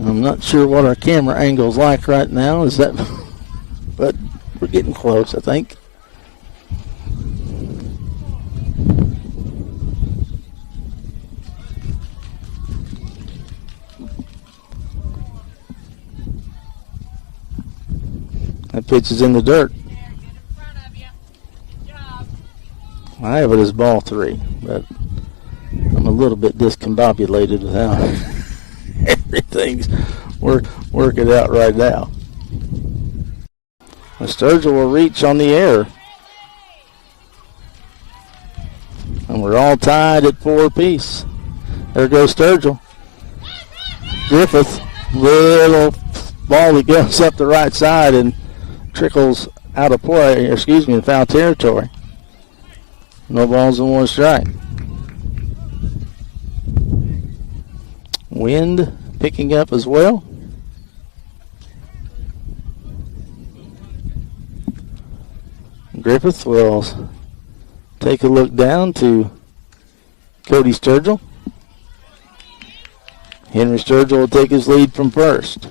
I'm not sure what our camera angle's like right now. But we're getting close, I think. That pitch is in the dirt. I have it as ball 3, but I'm a little bit discombobulated with how everything's working out right now. Sturgill will reach on the air. And we're all tied at 4 apiece. There goes Sturgill. Griffith, little ball that goes up the right side and trickles out of play, in foul territory. No balls and 1 strike. Wind picking up as well. Griffith will take a look down to Cody Sturgill. Henry Sturgill will take his lead from first.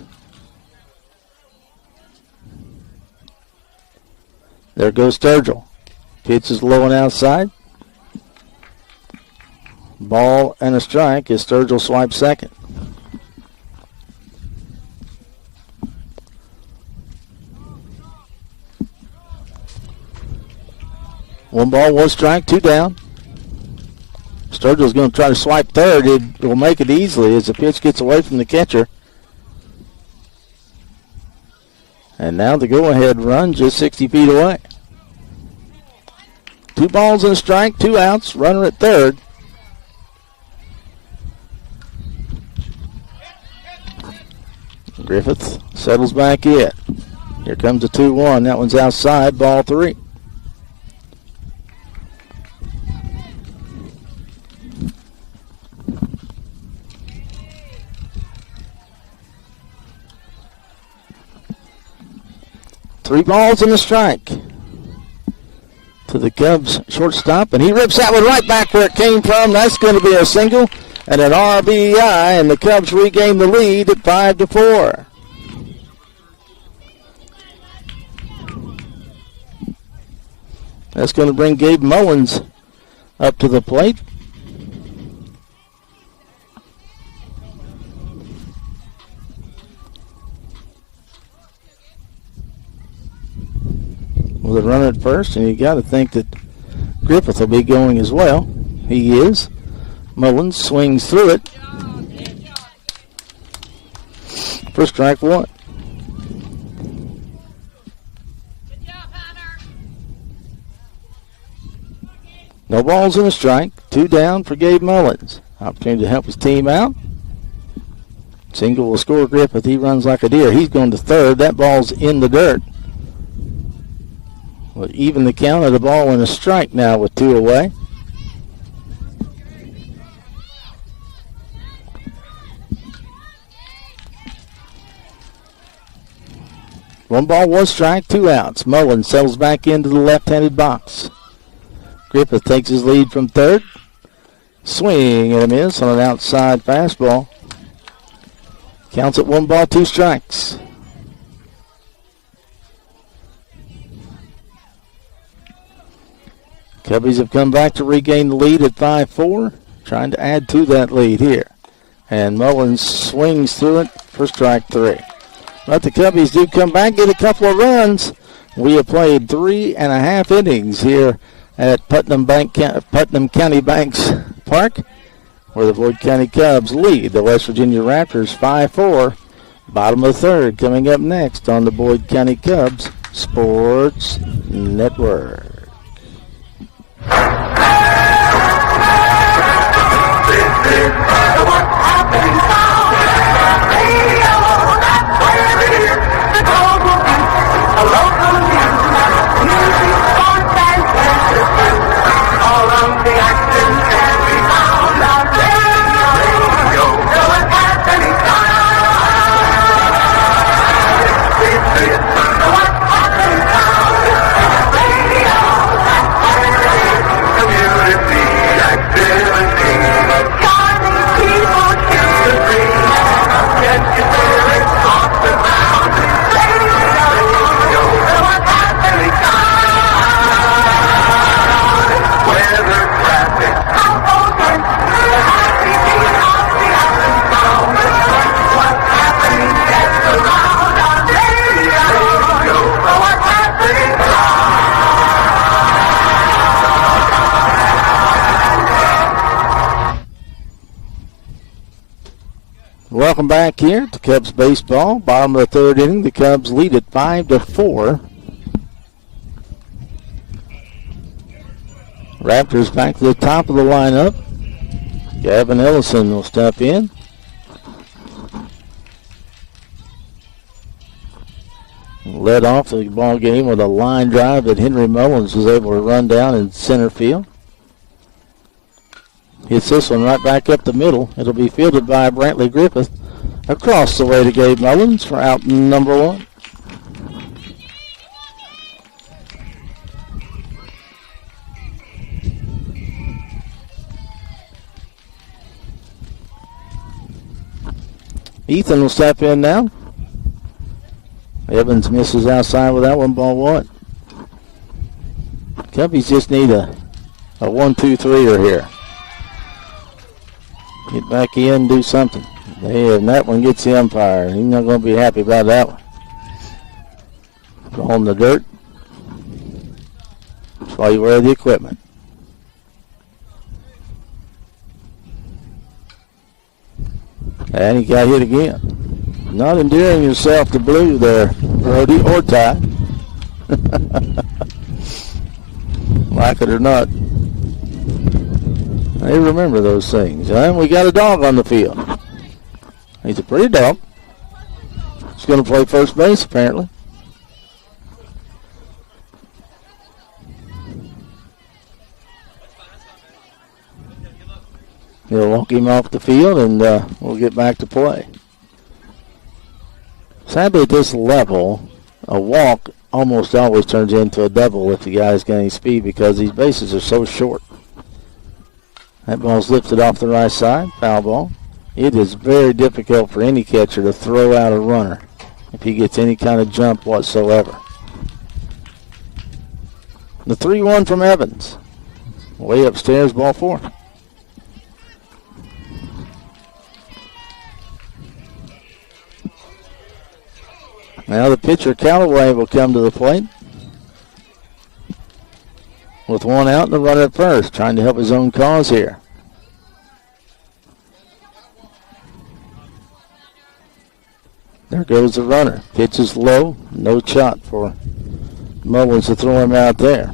There goes Sturgill. Pitch is low and outside. Ball and a strike as Sturgill swipes second. One ball, 1 strike, 2 down. Sturgill's going to try to swipe third. It will make it easily as the pitch gets away from the catcher. And now the go-ahead run just 60 feet away. 2 balls and a strike, 2 outs, runner at third. Griffith settles back in. Here comes a 2-1. That one's outside, ball 3. Three balls and a strike to the Cubs shortstop, and he rips that one right back where it came from. That's going to be a single and an RBI, and the Cubs regain the lead at 5-4. That's going to bring Gabe Mullins up to the plate. With a runner at first, and you got to think that Griffith will be going as well. He is. Mullins swings through it. For strike 1. No balls and a strike. 2 down for Gabe Mullins. Opportunity to help his team out. Single will score Griffith. He runs like a deer. He's going to third. That ball's in the dirt. Well, even the count of the ball and a strike now with 2 away. One ball, 1 strike, 2 outs. Mullins settles back into the left-handed box. Griffith takes his lead from third. Swing and a miss on an outside fastball. Counts at 1 ball, 2 strikes. Cubbies have come back to regain the lead at 5-4, trying to add to that lead here. And Mullins swings through it for strike 3. But the Cubbies do come back, get a couple of runs. We have played 3.5 innings here at Putnam County Banks Park, where the Boyd County Cubs lead the West Virginia Raptors 5-4. Bottom of the third coming up next on the Boyd County Cubs Sports Network. Welcome back here to Cubs baseball. Bottom of the third inning, the Cubs lead at 5-4. Raptors back to the top of the lineup. Gavin Ellison will step in. Led off the ball game with a line drive that Henry Mullins was able to run down in center field. Hits this one right back up the middle. It'll be fielded by Brantley Griffith. Across the way to Gabe Mullins for out number 1. Ethan will step in now. Evans misses outside with that one, ball 1. Cubbies just need a 1-2-3er here. Get back in, do something. And that one gets the umpire. He's not going to be happy about that one. Go in the dirt. That's why you wear the equipment. And he got hit again. Not endearing yourself to blue there, Brody or Ty. Like it or not. They remember those things. And we got a dog on the field. He's a pretty dog. He's going to play first base, apparently. He'll walk him off the field, and we'll get back to play. Sadly, at this level, a walk almost always turns into a double if the guy's gaining speed because these bases are so short. That ball's lifted off the right side, foul ball. It is very difficult for any catcher to throw out a runner if he gets any kind of jump whatsoever. The 3-1 from Evans. Way upstairs, ball 4. Now the pitcher, Callaway, will come to the plate with one out and a runner at first, trying to help his own cause here. There goes the runner. Pitch is low. No shot for Mullins to throw him out there.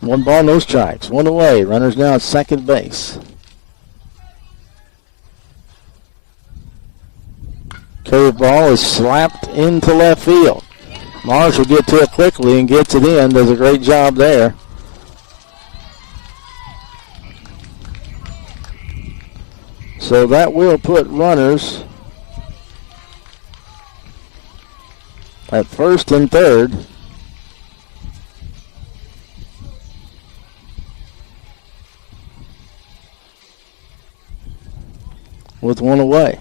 One ball, no strikes. One away. Runner's now at second base. Curveball is slapped into left field. Mars will get to it quickly and gets it in. Does a great job there. So that will put runners at first and third. With one away.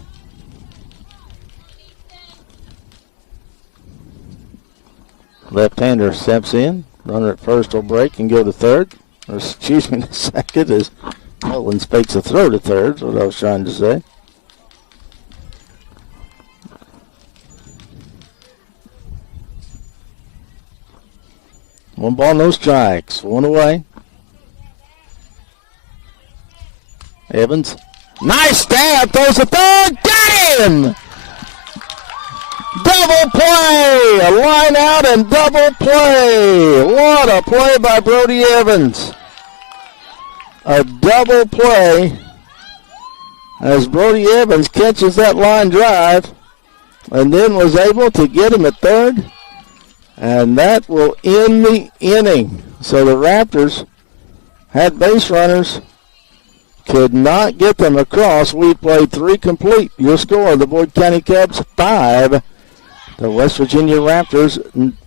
Left-hander steps in. Runner at first will break and go to third. Or excuse me, to second as Mullins fakes a throw to third, is what I was trying to say. One ball, no strikes. One away. Evans. Nice stab. Throws a third. Got him! Double play! A line out and double play. What a play by Brody Evans. A double play as Brody Evans catches that line drive and then was able to get him at third. And that will end the inning. So the Raptors had base runners, could not get them across. We played 3 complete. Your score, the Boyd County Cubs 5, the West Virginia Raptors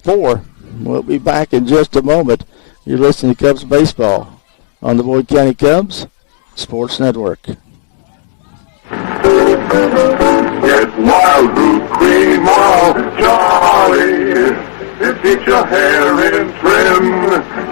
4. We'll be back in just a moment. You're listening to Cubs Baseball on the Boyd County Cubs Sports Network. Get wild, Blue Cream Oil, Charlie. It keeps your hair in trim.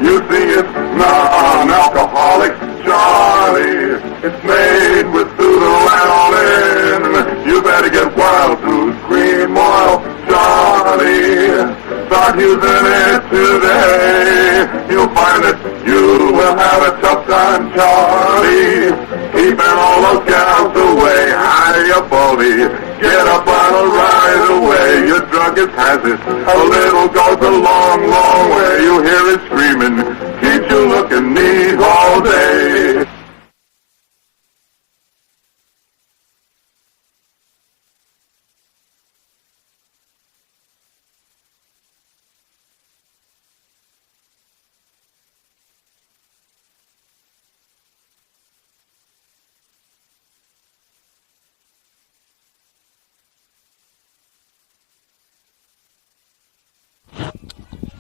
You see it's non-alcoholic, Charlie. It's made with pseudolanolin. You better get Wild Blue Cream Oil, Charlie. Start using it today. You'll find that you will have a tough time, Charlie. Keeping all those gals away. Hiya, Baldy. Get a bottle right away. Your druggist has it. A little goes a long, long way. You hear it screaming. Keeps you looking neat all day.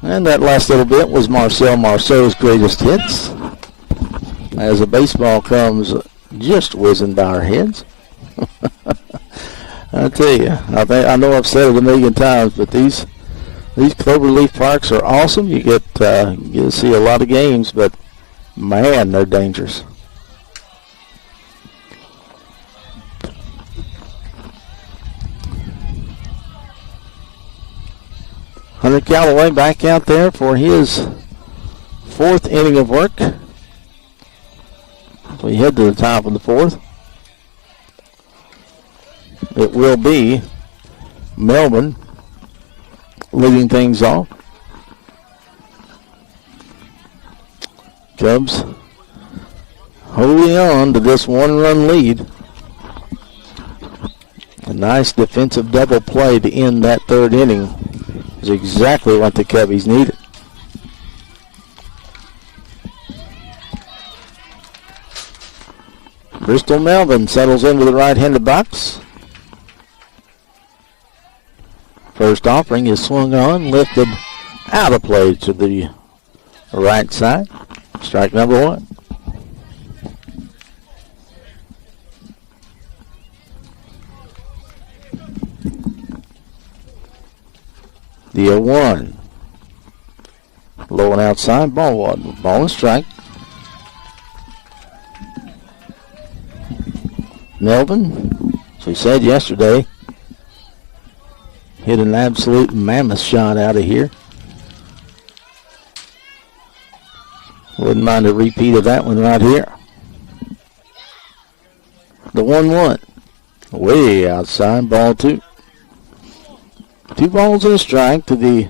And that last little bit was Marcel Marceau's greatest hits. As the baseball comes just whizzing by our heads. I tell you, I know I've said it a million times, but these Cloverleaf Parks are awesome. You get to see a lot of games, but man, they're dangerous. Hunter Callaway back out there for his 4th inning of work. We head to the top of the fourth. It will be Melbourne leading things off. Cubs holding on to this one-run lead. A nice defensive double play to end that third inning is exactly what the Cubbies needed. Bristol Melvin settles into the right-handed box. First offering is swung on, lifted out of play to the right side. Strike number one. The 0-1. Low and outside, ball one. Ball and strike. Melvin, as we said yesterday, hit an absolute mammoth shot out of here. Wouldn't mind a repeat of that one right here. The 1-1. Way outside, ball two. 2 balls and a strike to the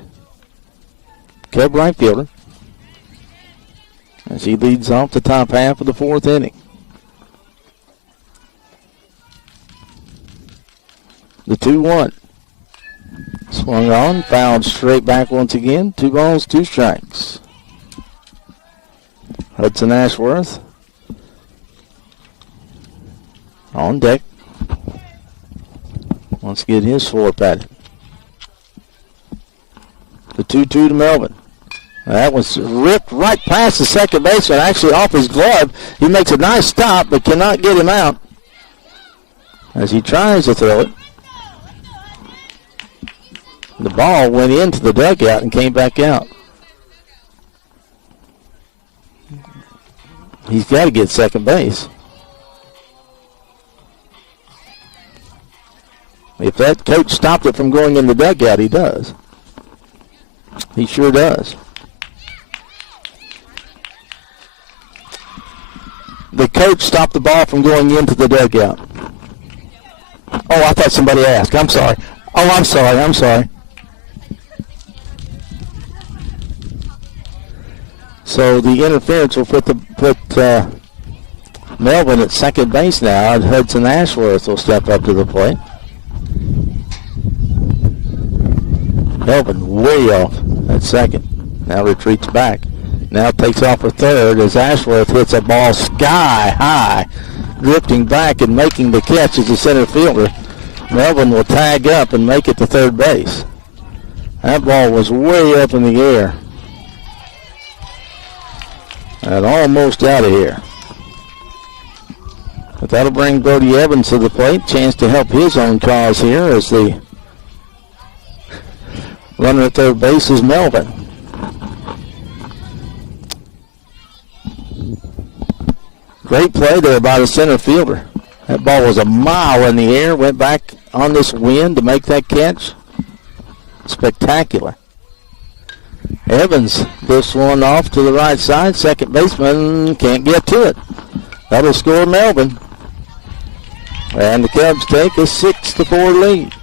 Cub right fielder as he leads off the top half of the fourth inning. The 2-1. Swung on, fouled straight back once again. 2 balls, 2 strikes. Hudson Ashworth on deck. Wants to get his fourth at it. The 2-2 to Melvin. That was ripped right past the second baseman, actually off his glove. He makes a nice stop, but cannot get him out as he tries to throw it. The ball went into the dugout and came back out. He's got to get second base. If that coach stopped it from going in the dugout, he does. He sure does. The coach stopped the ball from going into the dugout. Oh, I thought somebody asked. I'm sorry. Oh, I'm sorry. So the interference will put Melvin at second base now, and Hudson Ashworth will step up to the plate. Melvin way off at second. Now retreats back. Now takes off for third as Ashworth hits a ball sky high, drifting back and making the catch as the center fielder. Melvin will tag up and make it to third base. That ball was way up in the air. And almost out of here. But that'll bring Brody Evans to the plate. Chance to help his own cause here as the runner at third base is Melvin. Great play there by the center fielder. That ball was a mile in the air, went back on this wind to make that catch. Spectacular. Evans lifts one off to the right side. Second baseman can't get to it. That'll score Melvin. And the Cubs take a 6-4 lead.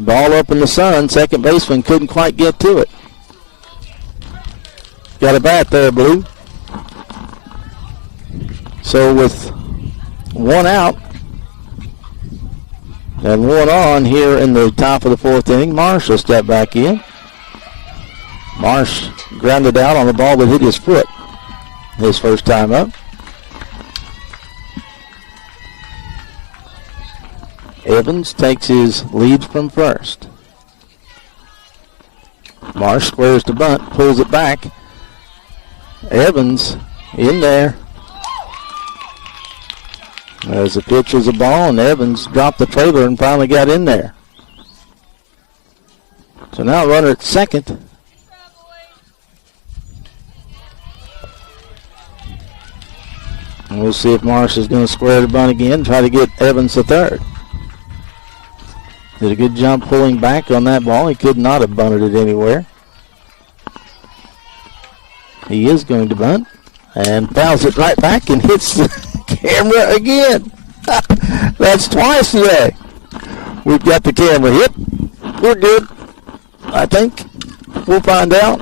Ball up in the sun. Second baseman couldn't quite get to it. Got a bat there, Blue. So with one out and one on here in the top of the fourth inning, Marsh will step back in. Marsh grounded out on the ball that hit his foot his first time up. Evans takes his lead from first. Marsh squares the bunt, pulls it back. Evans in there. As the pitch was a ball, and Evans dropped the trailer and finally got in there. So now runner at second. And we'll see if Marsh is going to square the bunt again, try to get Evans to third. Did a good job pulling back on that ball. He could not have bunted it anywhere. He is going to bunt and fouls it right back and hits the camera again. That's twice today. We've got the camera hit. We're good, I think. We'll find out.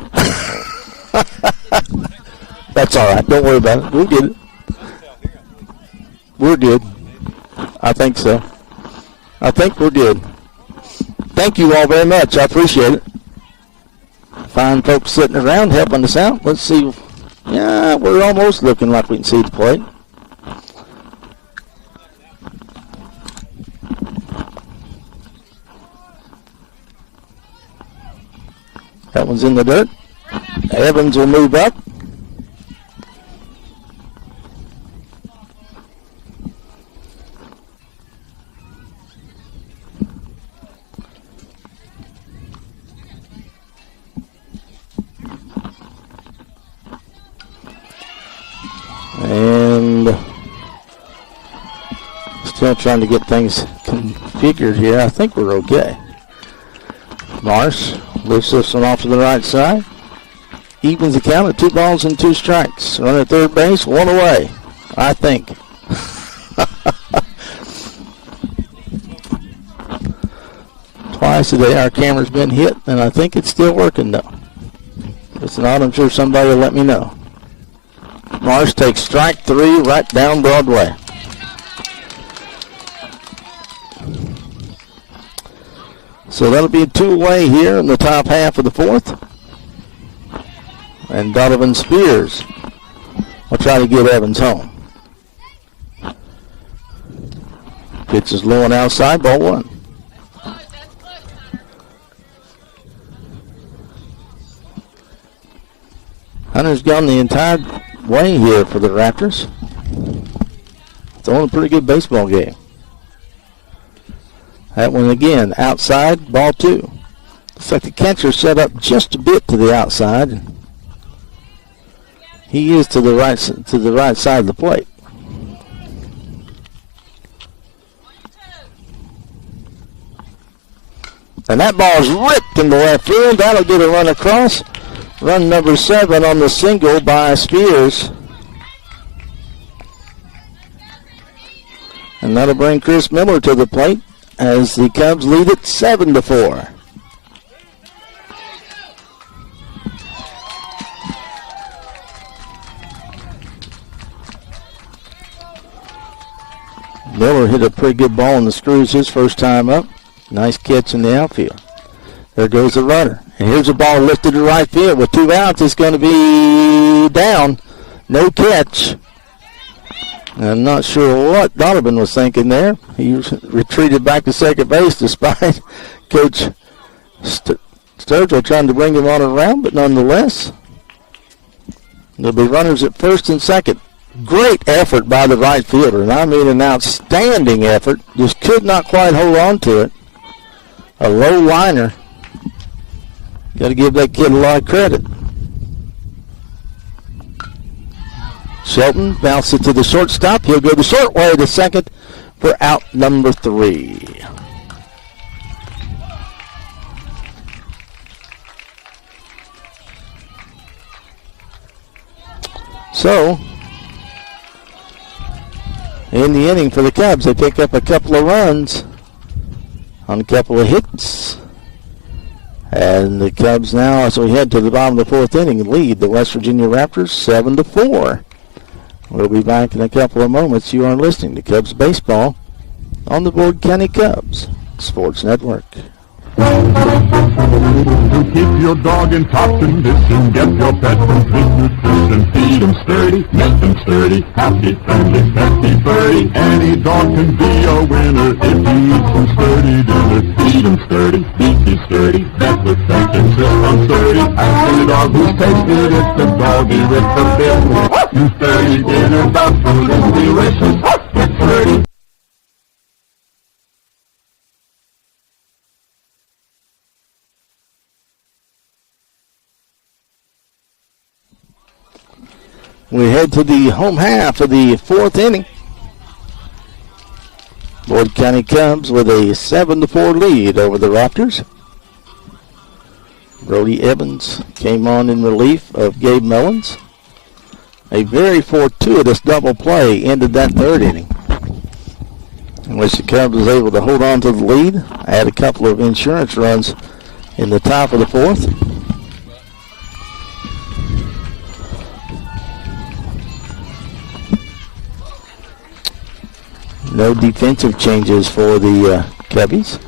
That's all right. Don't worry about it. We'll get it. We're good. I think so. I think we're good. Thank you all very much. I appreciate it. Fine folks sitting around helping us out. Let's see. Yeah, we're almost looking like we can see the plate. That one's in the dirt. Evans will move up. And still trying to get things configured here. I think we're okay. Marsh lifts this one off to the right side. Evens the count at 2 balls and 2 strikes. Run at third base, 1 away, I think. Twice today our camera's been hit, and I think it's still working though. If it's not, I'm sure somebody will let me know. Marsh takes strike 3 right down Broadway. So that'll be a 2 away here in the top half of the 4th. And Donovan Spears will try to get Evans home. Pitch is low and outside, ball 1. Hunter's gone the entire way here for the Raptors. Throwing a pretty good baseball game. That one again, outside, ball 2. Looks like the catcher set up just a bit to the outside. He is to the right side of the plate. And that ball is ripped into left field. That'll get a run across. Run number 7 on the single by Spears. And that'll bring Chris Miller to the plate as the Cubs lead it 7-4. Miller hit a pretty good ball in the screws his first time up. Nice catch in the outfield. There goes the runner. And here's a ball lifted to right field with 2 outs. It's going to be down. No catch. I'm not sure what Donovan was thinking there. He retreated back to second base despite Coach Sturgill trying to bring him on around, but nonetheless, there'll be runners at first and second. Great effort by the right fielder, and I mean an outstanding effort. Just could not quite hold on to it. A low liner. Got to give that kid a lot of credit. Shelton bounces it to the shortstop. He'll go the short way to second for out number 3. So, in the inning for the Cubs, they pick up a couple of runs on a couple of hits. And the Cubs now, as we head to the bottom of the 4th inning, lead the West Virginia Raptors 7-4. We'll be back in a couple of moments. You are listening to Cubs Baseball on the Board County Cubs Sports Network. To keep your dog in top condition, get your pet complete nutrition. Feed them sturdy, make them sturdy, happy, friendly, pesky, furry. Any dog can be a winner if you eat some sturdy dinner. Feed them sturdy, beefy sturdy, vet with thank insist on sturdy. Ask the dog who's tasted it, the doggy with the bit. You sturdy dinner, dog food is delicious. Get sturdy. We head to the home half of the 4th inning. Board County Cubs with a 7-4 lead over the Raptors. Brody Evans came on in relief of Gabe Mullins. A very fortuitous double play ended that third inning, in which the Cubs was able to hold on to the lead, add a couple of insurance runs in the top of the fourth. No defensive changes for the Cubbies.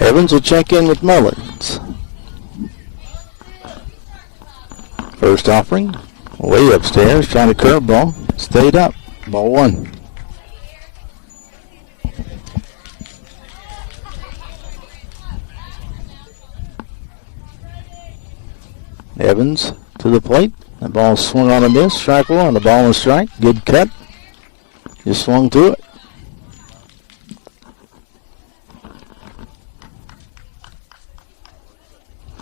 Evans will check in with Mullins. First offering, way upstairs, trying to curveball. Stayed up. Ball one. Evans to the plate. The ball swung on a miss. Strike one. The ball and strike. Good cut. Just swung to it.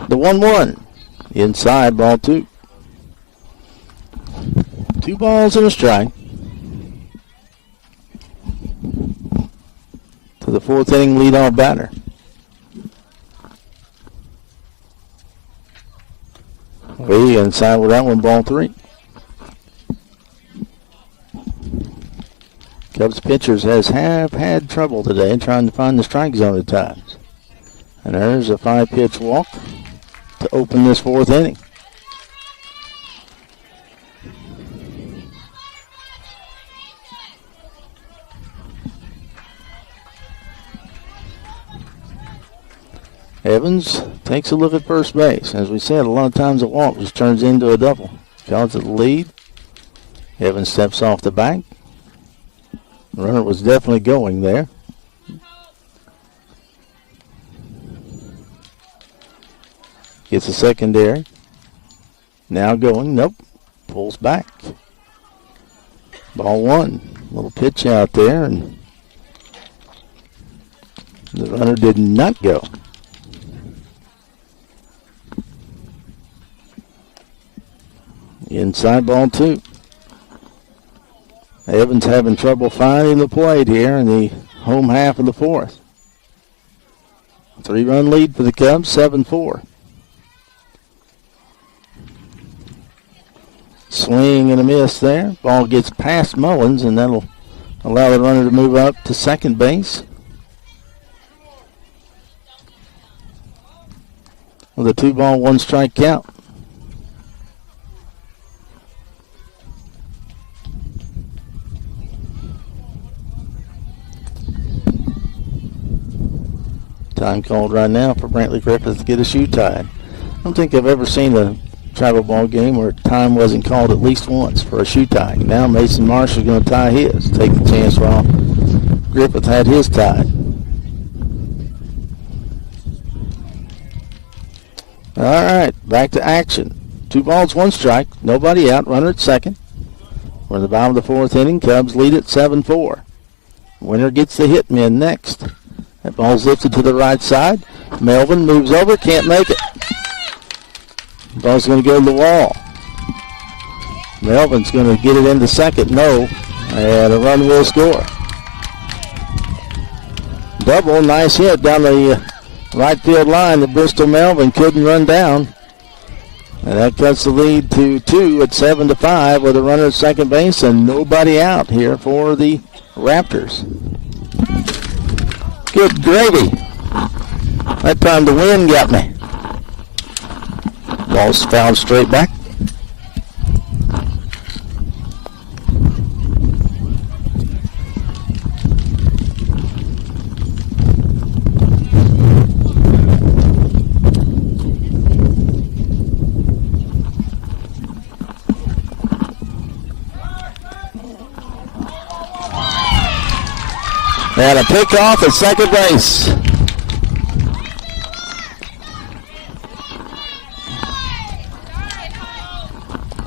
The 1-1. Inside, ball two. 2 balls and a strike. To the fourth inning leadoff batter. Way inside with that one, ball 3. Cubs pitchers have had trouble today trying to find the strike zone at times. And there's a 5-pitch walk to open this fourth inning. Evans takes a look at first base. As we said, a lot of times a walk just turns into a double. Calls it the lead. Evans steps off the bank. The runner was definitely going there. Gets a secondary. Now going. Nope. Pulls back. Ball one. Little pitch out there, and the runner did not go. Inside, ball 2. Evans having trouble finding the plate here in the home half of the fourth. 3-run lead for the Cubs, 7-4. Swing and a miss there. Ball gets past Mullins, and that'll allow the runner to move up to second base. With a 2-ball, 1-strike count. Time called right now for Brantley Griffith to get a shoe tied. I don't think I've ever seen a travel ball game where time wasn't called at least once for a shoe tie. Now Mason Marsh is going to tie his. Take the chance while Griffith had his tied. All right, back to action. 2 balls, 1 strike. Nobody out. Runner at second. We're in the bottom of the fourth inning. Cubs lead at 7-4. Winner gets the hit man next. That ball's lifted to the right side. Melvin moves over, can't make it. Ball's going to go to the wall. Melvin's going to get it into second. No. And a run will score. Double, nice hit down the right field line that Bristol Melvin couldn't run down. And that cuts the lead to 2 at 7-5 with a runner at second base and nobody out here for the Raptors. Good gravy. That time the wind got me. Ball's fouled straight back. And a pickoff at second base.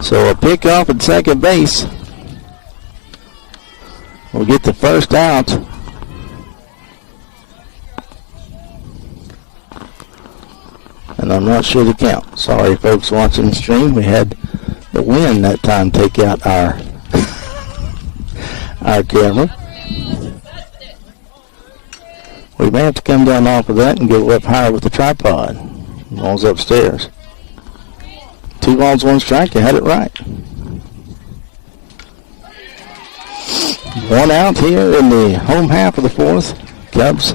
So a pickoff at second base will get the first out. And I'm not sure the count. Sorry, folks watching the stream. We had the wind that time take out our our camera. We may have to come down off of that and go up higher with the tripod. Ball's upstairs. 2 balls, 1 strike. You had it right. 1 out here in the home half of the 4th. Cubs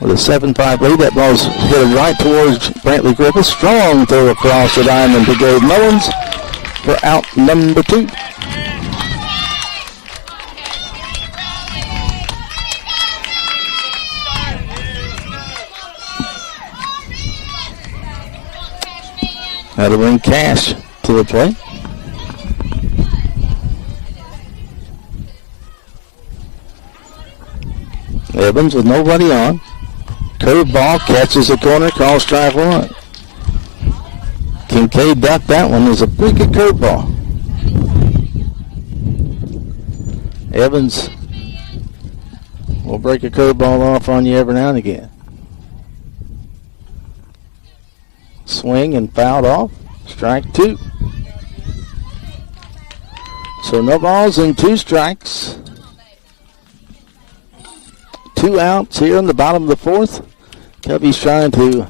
with a 7-5 lead. That ball's headed right towards Brantley Griffith. Strong throw across the diamond to Gabe Mullins for out number 2. That'll bring Cash to the plate. Evans with nobody on. Curveball catches the corner, calls strike 1. Kincaid ducked that one. It was a pretty good curveball. Evans will break a curveball off on you every now and again. Swing and fouled off. Strike 2. So no balls and 2 strikes. 2 outs here in the bottom of the 4th. Cubbies trying to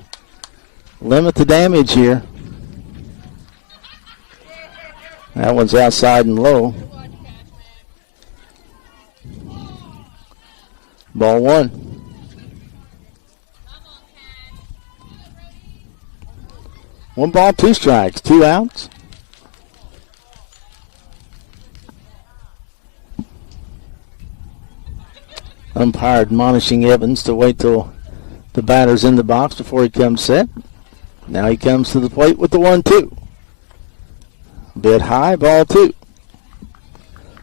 limit the damage here. That one's outside and low. Ball 1. 1 ball, 2 strikes, 2 outs. Umpire admonishing Evans to wait till the batter's in the box before he comes set. Now he comes to the plate with the 1-2. Bit high, ball 2.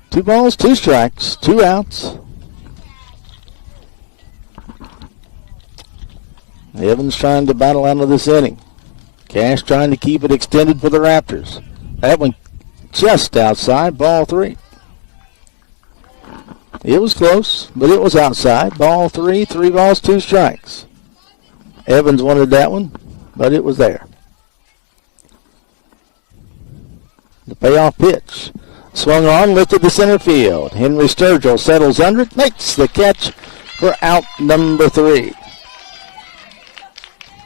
2 balls, 2 strikes, 2 outs. Evans trying to battle out of this inning. Cash trying to keep it extended for the Raptors. That one just outside, ball 3. It was close, but it was outside. Ball 3, 3 balls, 2 strikes. Evans wanted that one, but it was there. The payoff pitch. Swung on, lifted to center field. Henry Sturgill settles under it, makes the catch for out number 3.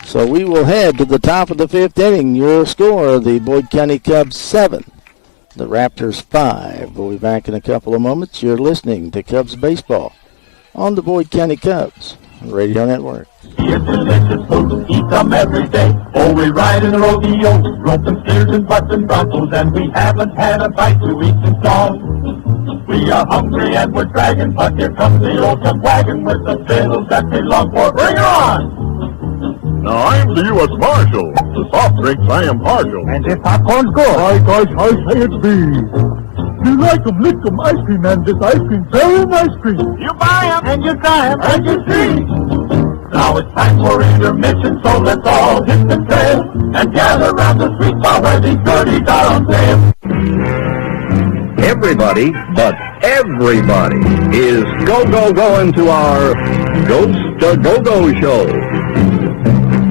So we will head to the top of the 5th inning. Your score, the Boyd County Cubs 7, the Raptors 5. We'll be back in a couple of moments. You're listening to Cubs Baseball on the Boyd County Cubs Radio Network. It's delicious food, eat them every day. Oh, we ride in the rodeo, roping steers and butts and broncos, and we haven't had a bite to eat since dawn. We are hungry and we're dragging, but here comes the old tub wagon with the fiddles that we long for. Bring it on! Now, I'm the U.S. Marshal. To soft drinks, I am partial. And this popcorn's good. My gosh, I say it be. You like 'em, lick 'em, ice cream, and this ice cream, very nice cream. You buy 'em, and you try 'em, and you see. Now it's time for intermission, so let's all hit the trail and gather around the sweet bar where these goodies are on sale. Everybody, but everybody, is going to our Ghost a Go-Go show.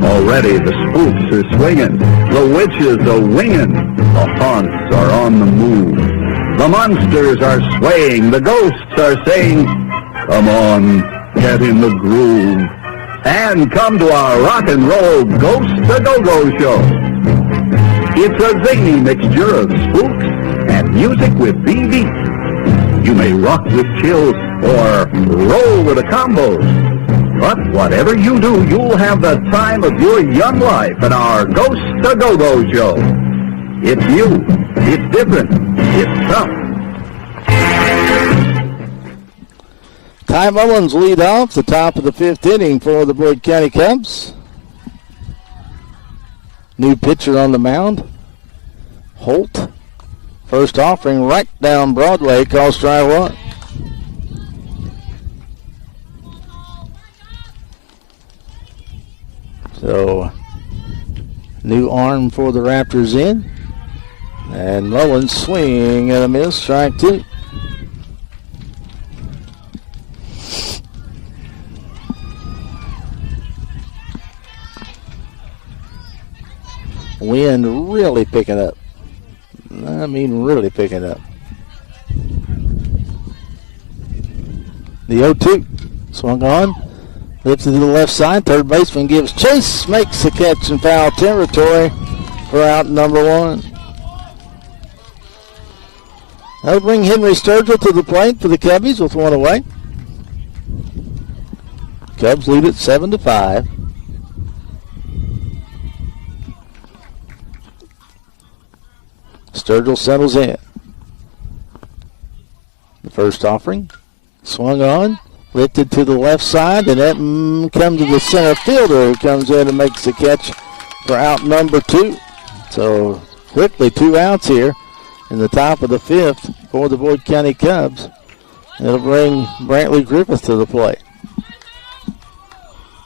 Already the spooks are swinging, the witches are winging, the haunts are on the move. The monsters are swaying, the ghosts are saying, come on, get in the groove. And come to our rock and roll Ghost a Go-Go show. It's a zany mixture of spooks and music with BB. You may rock with chills or roll with the combos. But whatever you do, you'll have the time of your young life in our Ghost a Go-Go show. It's new, it's different, it's tough. Ty Mullins lead off the top of the 5th inning for the Boyd County Cubs. New pitcher on the mound, Holt. First offering right down Broadway, calls strike 1. So, new arm for the Raptors in. And Mullins swing and a miss, strike 2. Wind really picking up. I mean, really picking up. The 0-2. Swung on. Lifted to the left side. Third baseman gives chase. Makes the catch in foul territory for out number 1. That'll bring Henry Sturgill to the plate for the Cubbies with 1 away. Cubs lead it 7-5. Sturgill settles in. The first offering. Swung on. Lifted to the left side, and that comes to the center fielder who comes in and makes the catch for out number 2. So quickly 2 outs here in the top of the 5th for the Boyd County Cubs. It'll bring Brantley Griffith to the plate.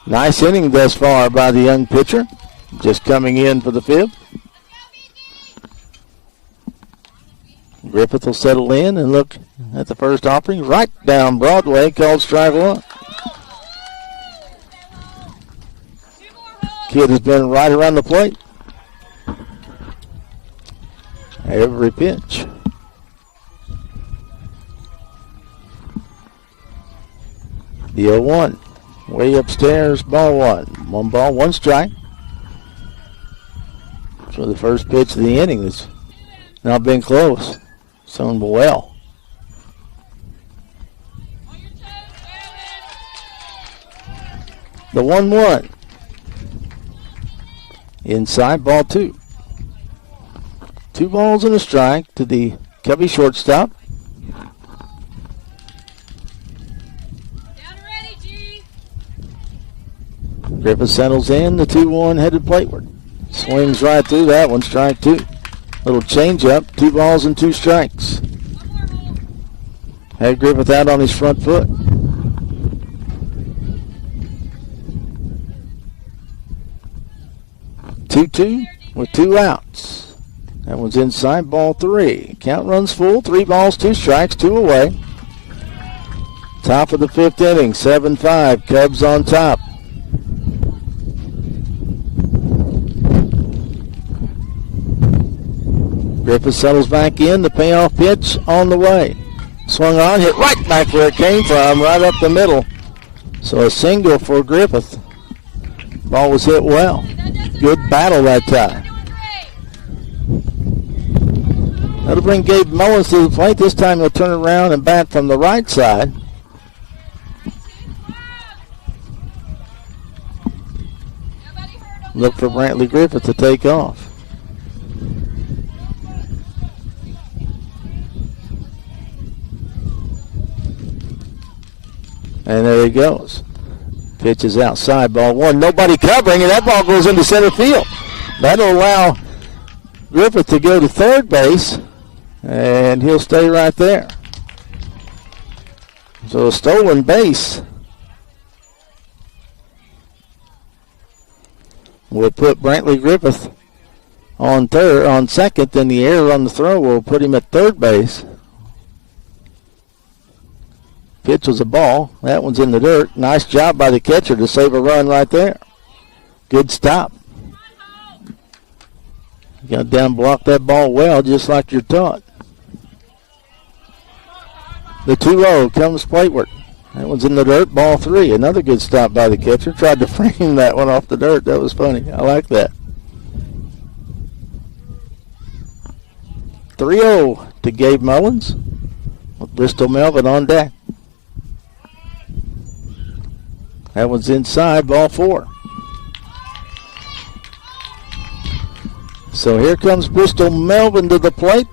Nice inning thus far by the young pitcher, just coming in for the 5th. Griffith will settle in and look at the first offering. Right down Broadway, called strike 1. Kid has been right around the plate every pitch. The 0-1. Way upstairs, ball 1. 1 ball, 1 strike. So the first pitch of the inning has now been close. Sown well. The 1-1. Inside, ball 2. 2 balls and a strike to the Cubby shortstop. Griffith settles in, the 2-1 headed plateward. Swings right through that one, strike 2. Little change up, 2 balls and 2 strikes. Had Griffith out on his front foot. Two with 2 outs. That one's inside, ball 3. Count runs full, 3 balls, 2 strikes, 2 away. Top of the 5th inning, 7-5, Cubs on top. Griffith settles back in. The payoff pitch on the way. Swung on, hit right back where it came from, right up the middle. So a single for Griffith. Ball was hit well. Good battle that time. That'll bring Gabe Mullins to the plate. This time he'll turn around and bat from the right side. Look for Brantley Griffith to take off. And there he goes. Pitch is outside, ball 1. Nobody covering, and that ball goes into center field. That'll allow Griffith to go to third base, and he'll stay right there. So a stolen base will put Brantley Griffith on second, then the error on the throw will put him at third base. Pitch was a ball. That one's in the dirt. Nice job by the catcher to save a run right there. Good stop. You got down, blocked that ball well, just like you're taught. The 2-0 comes plateward. That one's in the dirt, ball 3. Another good stop by the catcher. Tried to frame that one off the dirt. That was funny. I like that. 3-0 to Gabe Mullins with Bristol Melvin on deck. That one's inside, ball 4. So here comes Bristol Melvin to the plate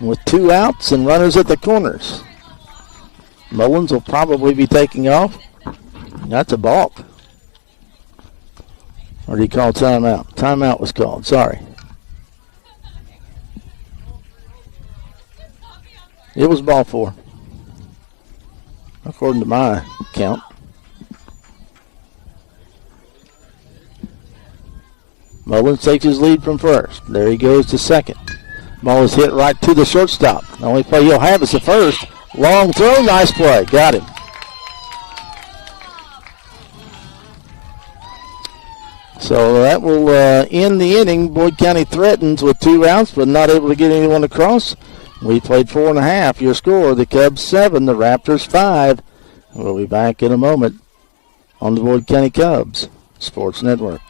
with 2 outs and runners at the corners. Mullins will probably be taking off. That's a balk. Or did he call timeout? Timeout was called, sorry. It was ball 4. According to my count. Mullins takes his lead from first. There he goes to second. Ball is hit right to the shortstop. The only play he'll have is the first. Long throw, nice play. Got him. So that will end the inning. Boyd County threatens with 2 outs, but not able to get anyone across. We played 4.5. Your score, the Cubs 7, the Raptors 5. We'll be back in a moment on the Boyd County Cubs Sports Network.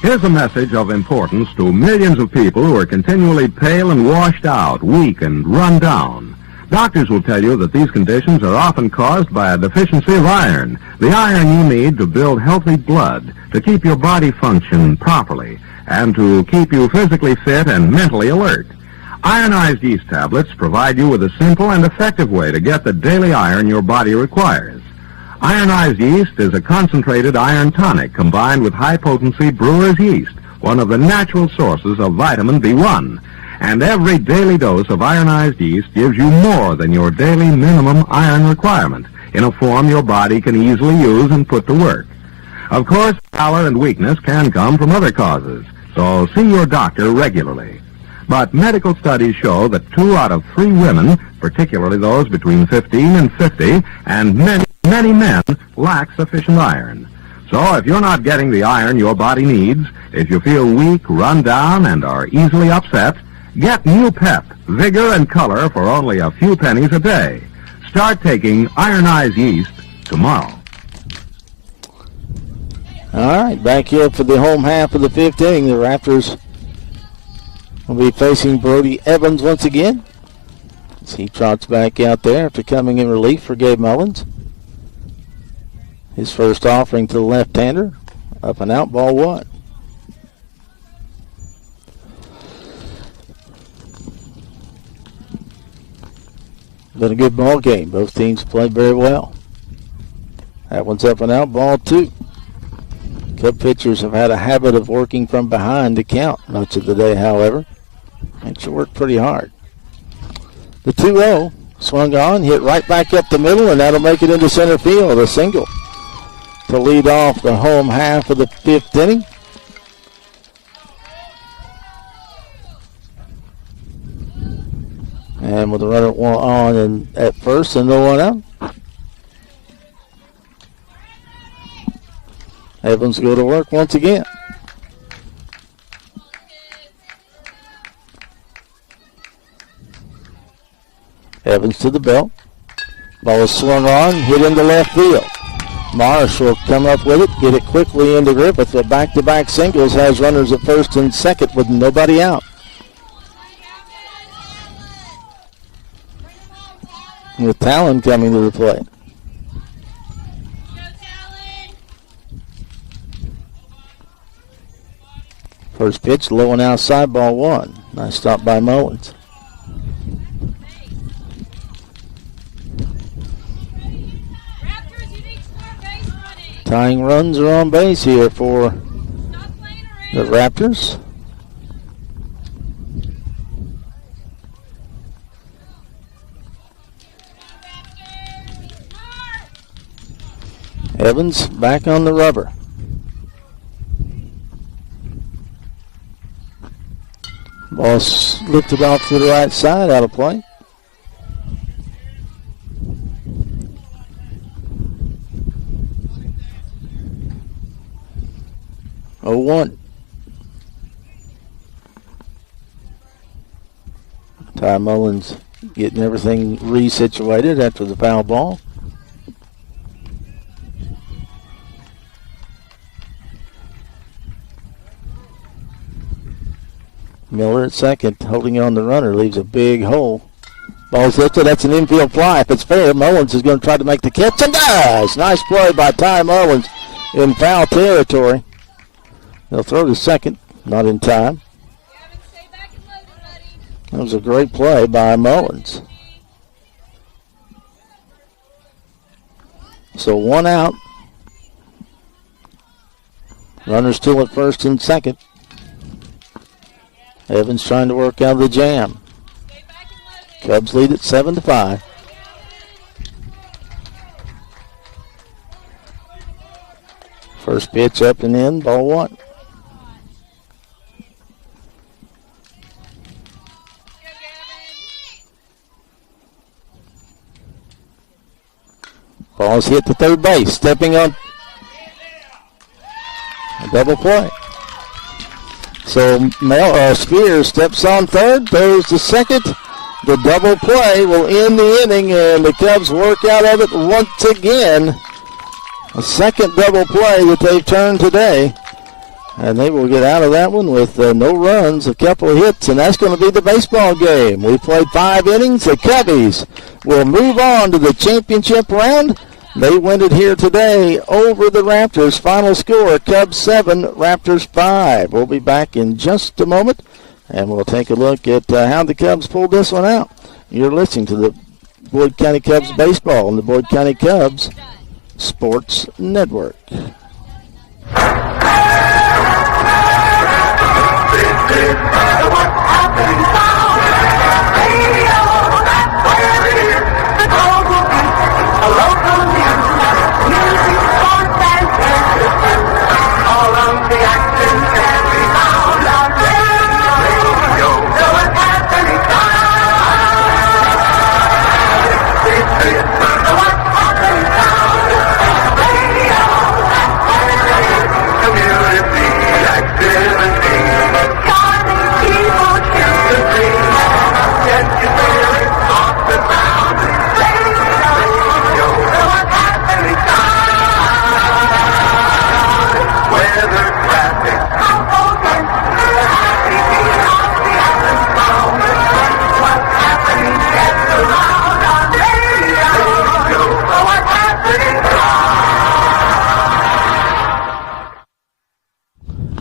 Here's a message of importance to millions of people who are continually pale and washed out, weak and run down. Doctors will tell you that these conditions are often caused by a deficiency of iron, the iron you need to build healthy blood, to keep your body function properly, and to keep you physically fit and mentally alert. Ironized yeast tablets provide you with a simple and effective way to get the daily iron your body requires. Ironized yeast is a concentrated iron tonic combined with high-potency brewer's yeast, one of the natural sources of vitamin B1. And every daily dose of ironized yeast gives you more than your daily minimum iron requirement in a form your body can easily use and put to work. Of course, pallor and weakness can come from other causes, so see your doctor regularly. But medical studies show that 2 out of 3 women, particularly those between 15 and 50, and many men, lack sufficient iron. So if you're not getting the iron your body needs, if you feel weak, run down, and are easily upset, get new pep, vigor, and color for only a few pennies a day. Start taking ironized yeast tomorrow. All right, back here for the home half of the 5th inning. The Raptors will be facing Brody Evans once again, as he trots back out there after coming in relief for Gabe Mullins. His first offering to the left-hander, up and out, ball 1. Been a good ball game. Both teams played very well. That one's up and out, ball 2. Cub pitchers have had a habit of working from behind to count much of the day, however. Makes you work pretty hard. The 2-0 swung on, hit right back up the middle, and that'll make it into center field. A single to lead off the home half of the 5th inning. And with the runner on and at first and no one out. Evans go to work once again. Evans to the belt. Ball is swung on, hit into left field. Marsh will come up with it, get it quickly into Griffith. The back-to-back singles has runners at first and second with nobody out. With Talon coming to the plate. First pitch, low and outside, ball 1. Nice stop by Mullins. Tying runs are on base here for the Raptors. Evans back on the rubber. Ball lifted off to the right side, out of play. Oh, 1. Ty Mullins getting everything resituated after the foul ball. Miller at second, holding on the runner, leaves a big hole. Ball's lifted. That's an infield fly. If it's fair, Mullins is going to try to make the catch and does. Nice play by Ty Mullins in foul territory. They'll throw to second, not in time. That was a great play by Mullins. So 1 out. Runners still at first and second. Evans trying to work out of the jam. Cubs lead at 7-5. First pitch up and in, ball 1. Ball's hit to third base, stepping on a double play. So Spears steps on third, throws the second. The double play will end the inning, and the Cubs work out of it once again. A second double play that they've turned today. And they will get out of that one with no runs, a couple of hits, and that's going to be the baseball game. We played 5 innings. The Cubbies will move on to the championship round. They win it here today over the Raptors. Final score, Cubs 7, Raptors 5. We'll be back in just a moment, and we'll take a look at how the Cubs pulled this one out. You're listening to the Boyd County Cubs baseball on the Boyd County Cubs Sports Network.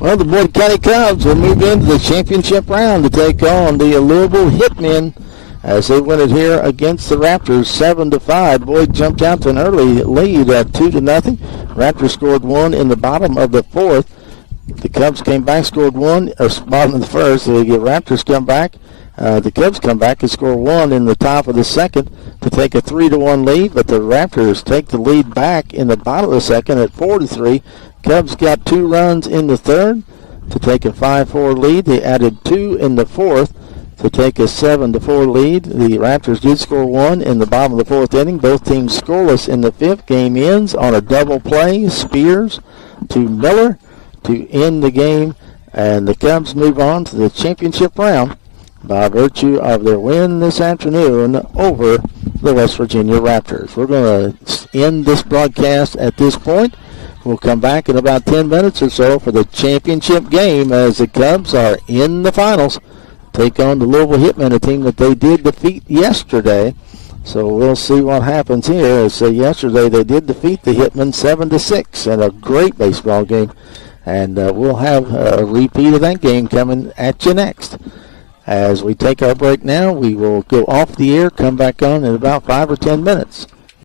Well, the Boyd County Cubs will move into the championship round to take on the Louisville Hitmen as they win it here against the Raptors 7-5. Boyd jumped out to an early lead at 2-0. Raptors scored 1 in the bottom of the 4th. The Cubs came back, scored 1, bottom of the 1st. So they get Raptors come back. The Cubs come back and score 1 in the top of the 2nd to take a 3-1 lead, but the Raptors take the lead back in the bottom of the 2nd at 4-3. Cubs got 2 runs in the 3rd to take a 5-4 lead. They added 2 in the 4th to take a 7-4 lead. The Raptors did score 1 in the bottom of the 4th inning. Both teams scoreless in the 5th. Game ends on a double play. Spears to Miller to end the game, and the Cubs move on to the championship round by virtue of their win this afternoon over the West Virginia Raptors. We're going to end this broadcast at this point. We'll come back in about 10 minutes or so for the championship game as the Cubs are in the finals. Take on the Louisville Hitmen, a team that they did defeat yesterday. So we'll see what happens here. As yesterday they did defeat the Hitmen 7-6 in a great baseball game. And we'll have a repeat of that game coming at you next. As we take our break now, we will go off the air, come back on in about 5 or 10 minutes.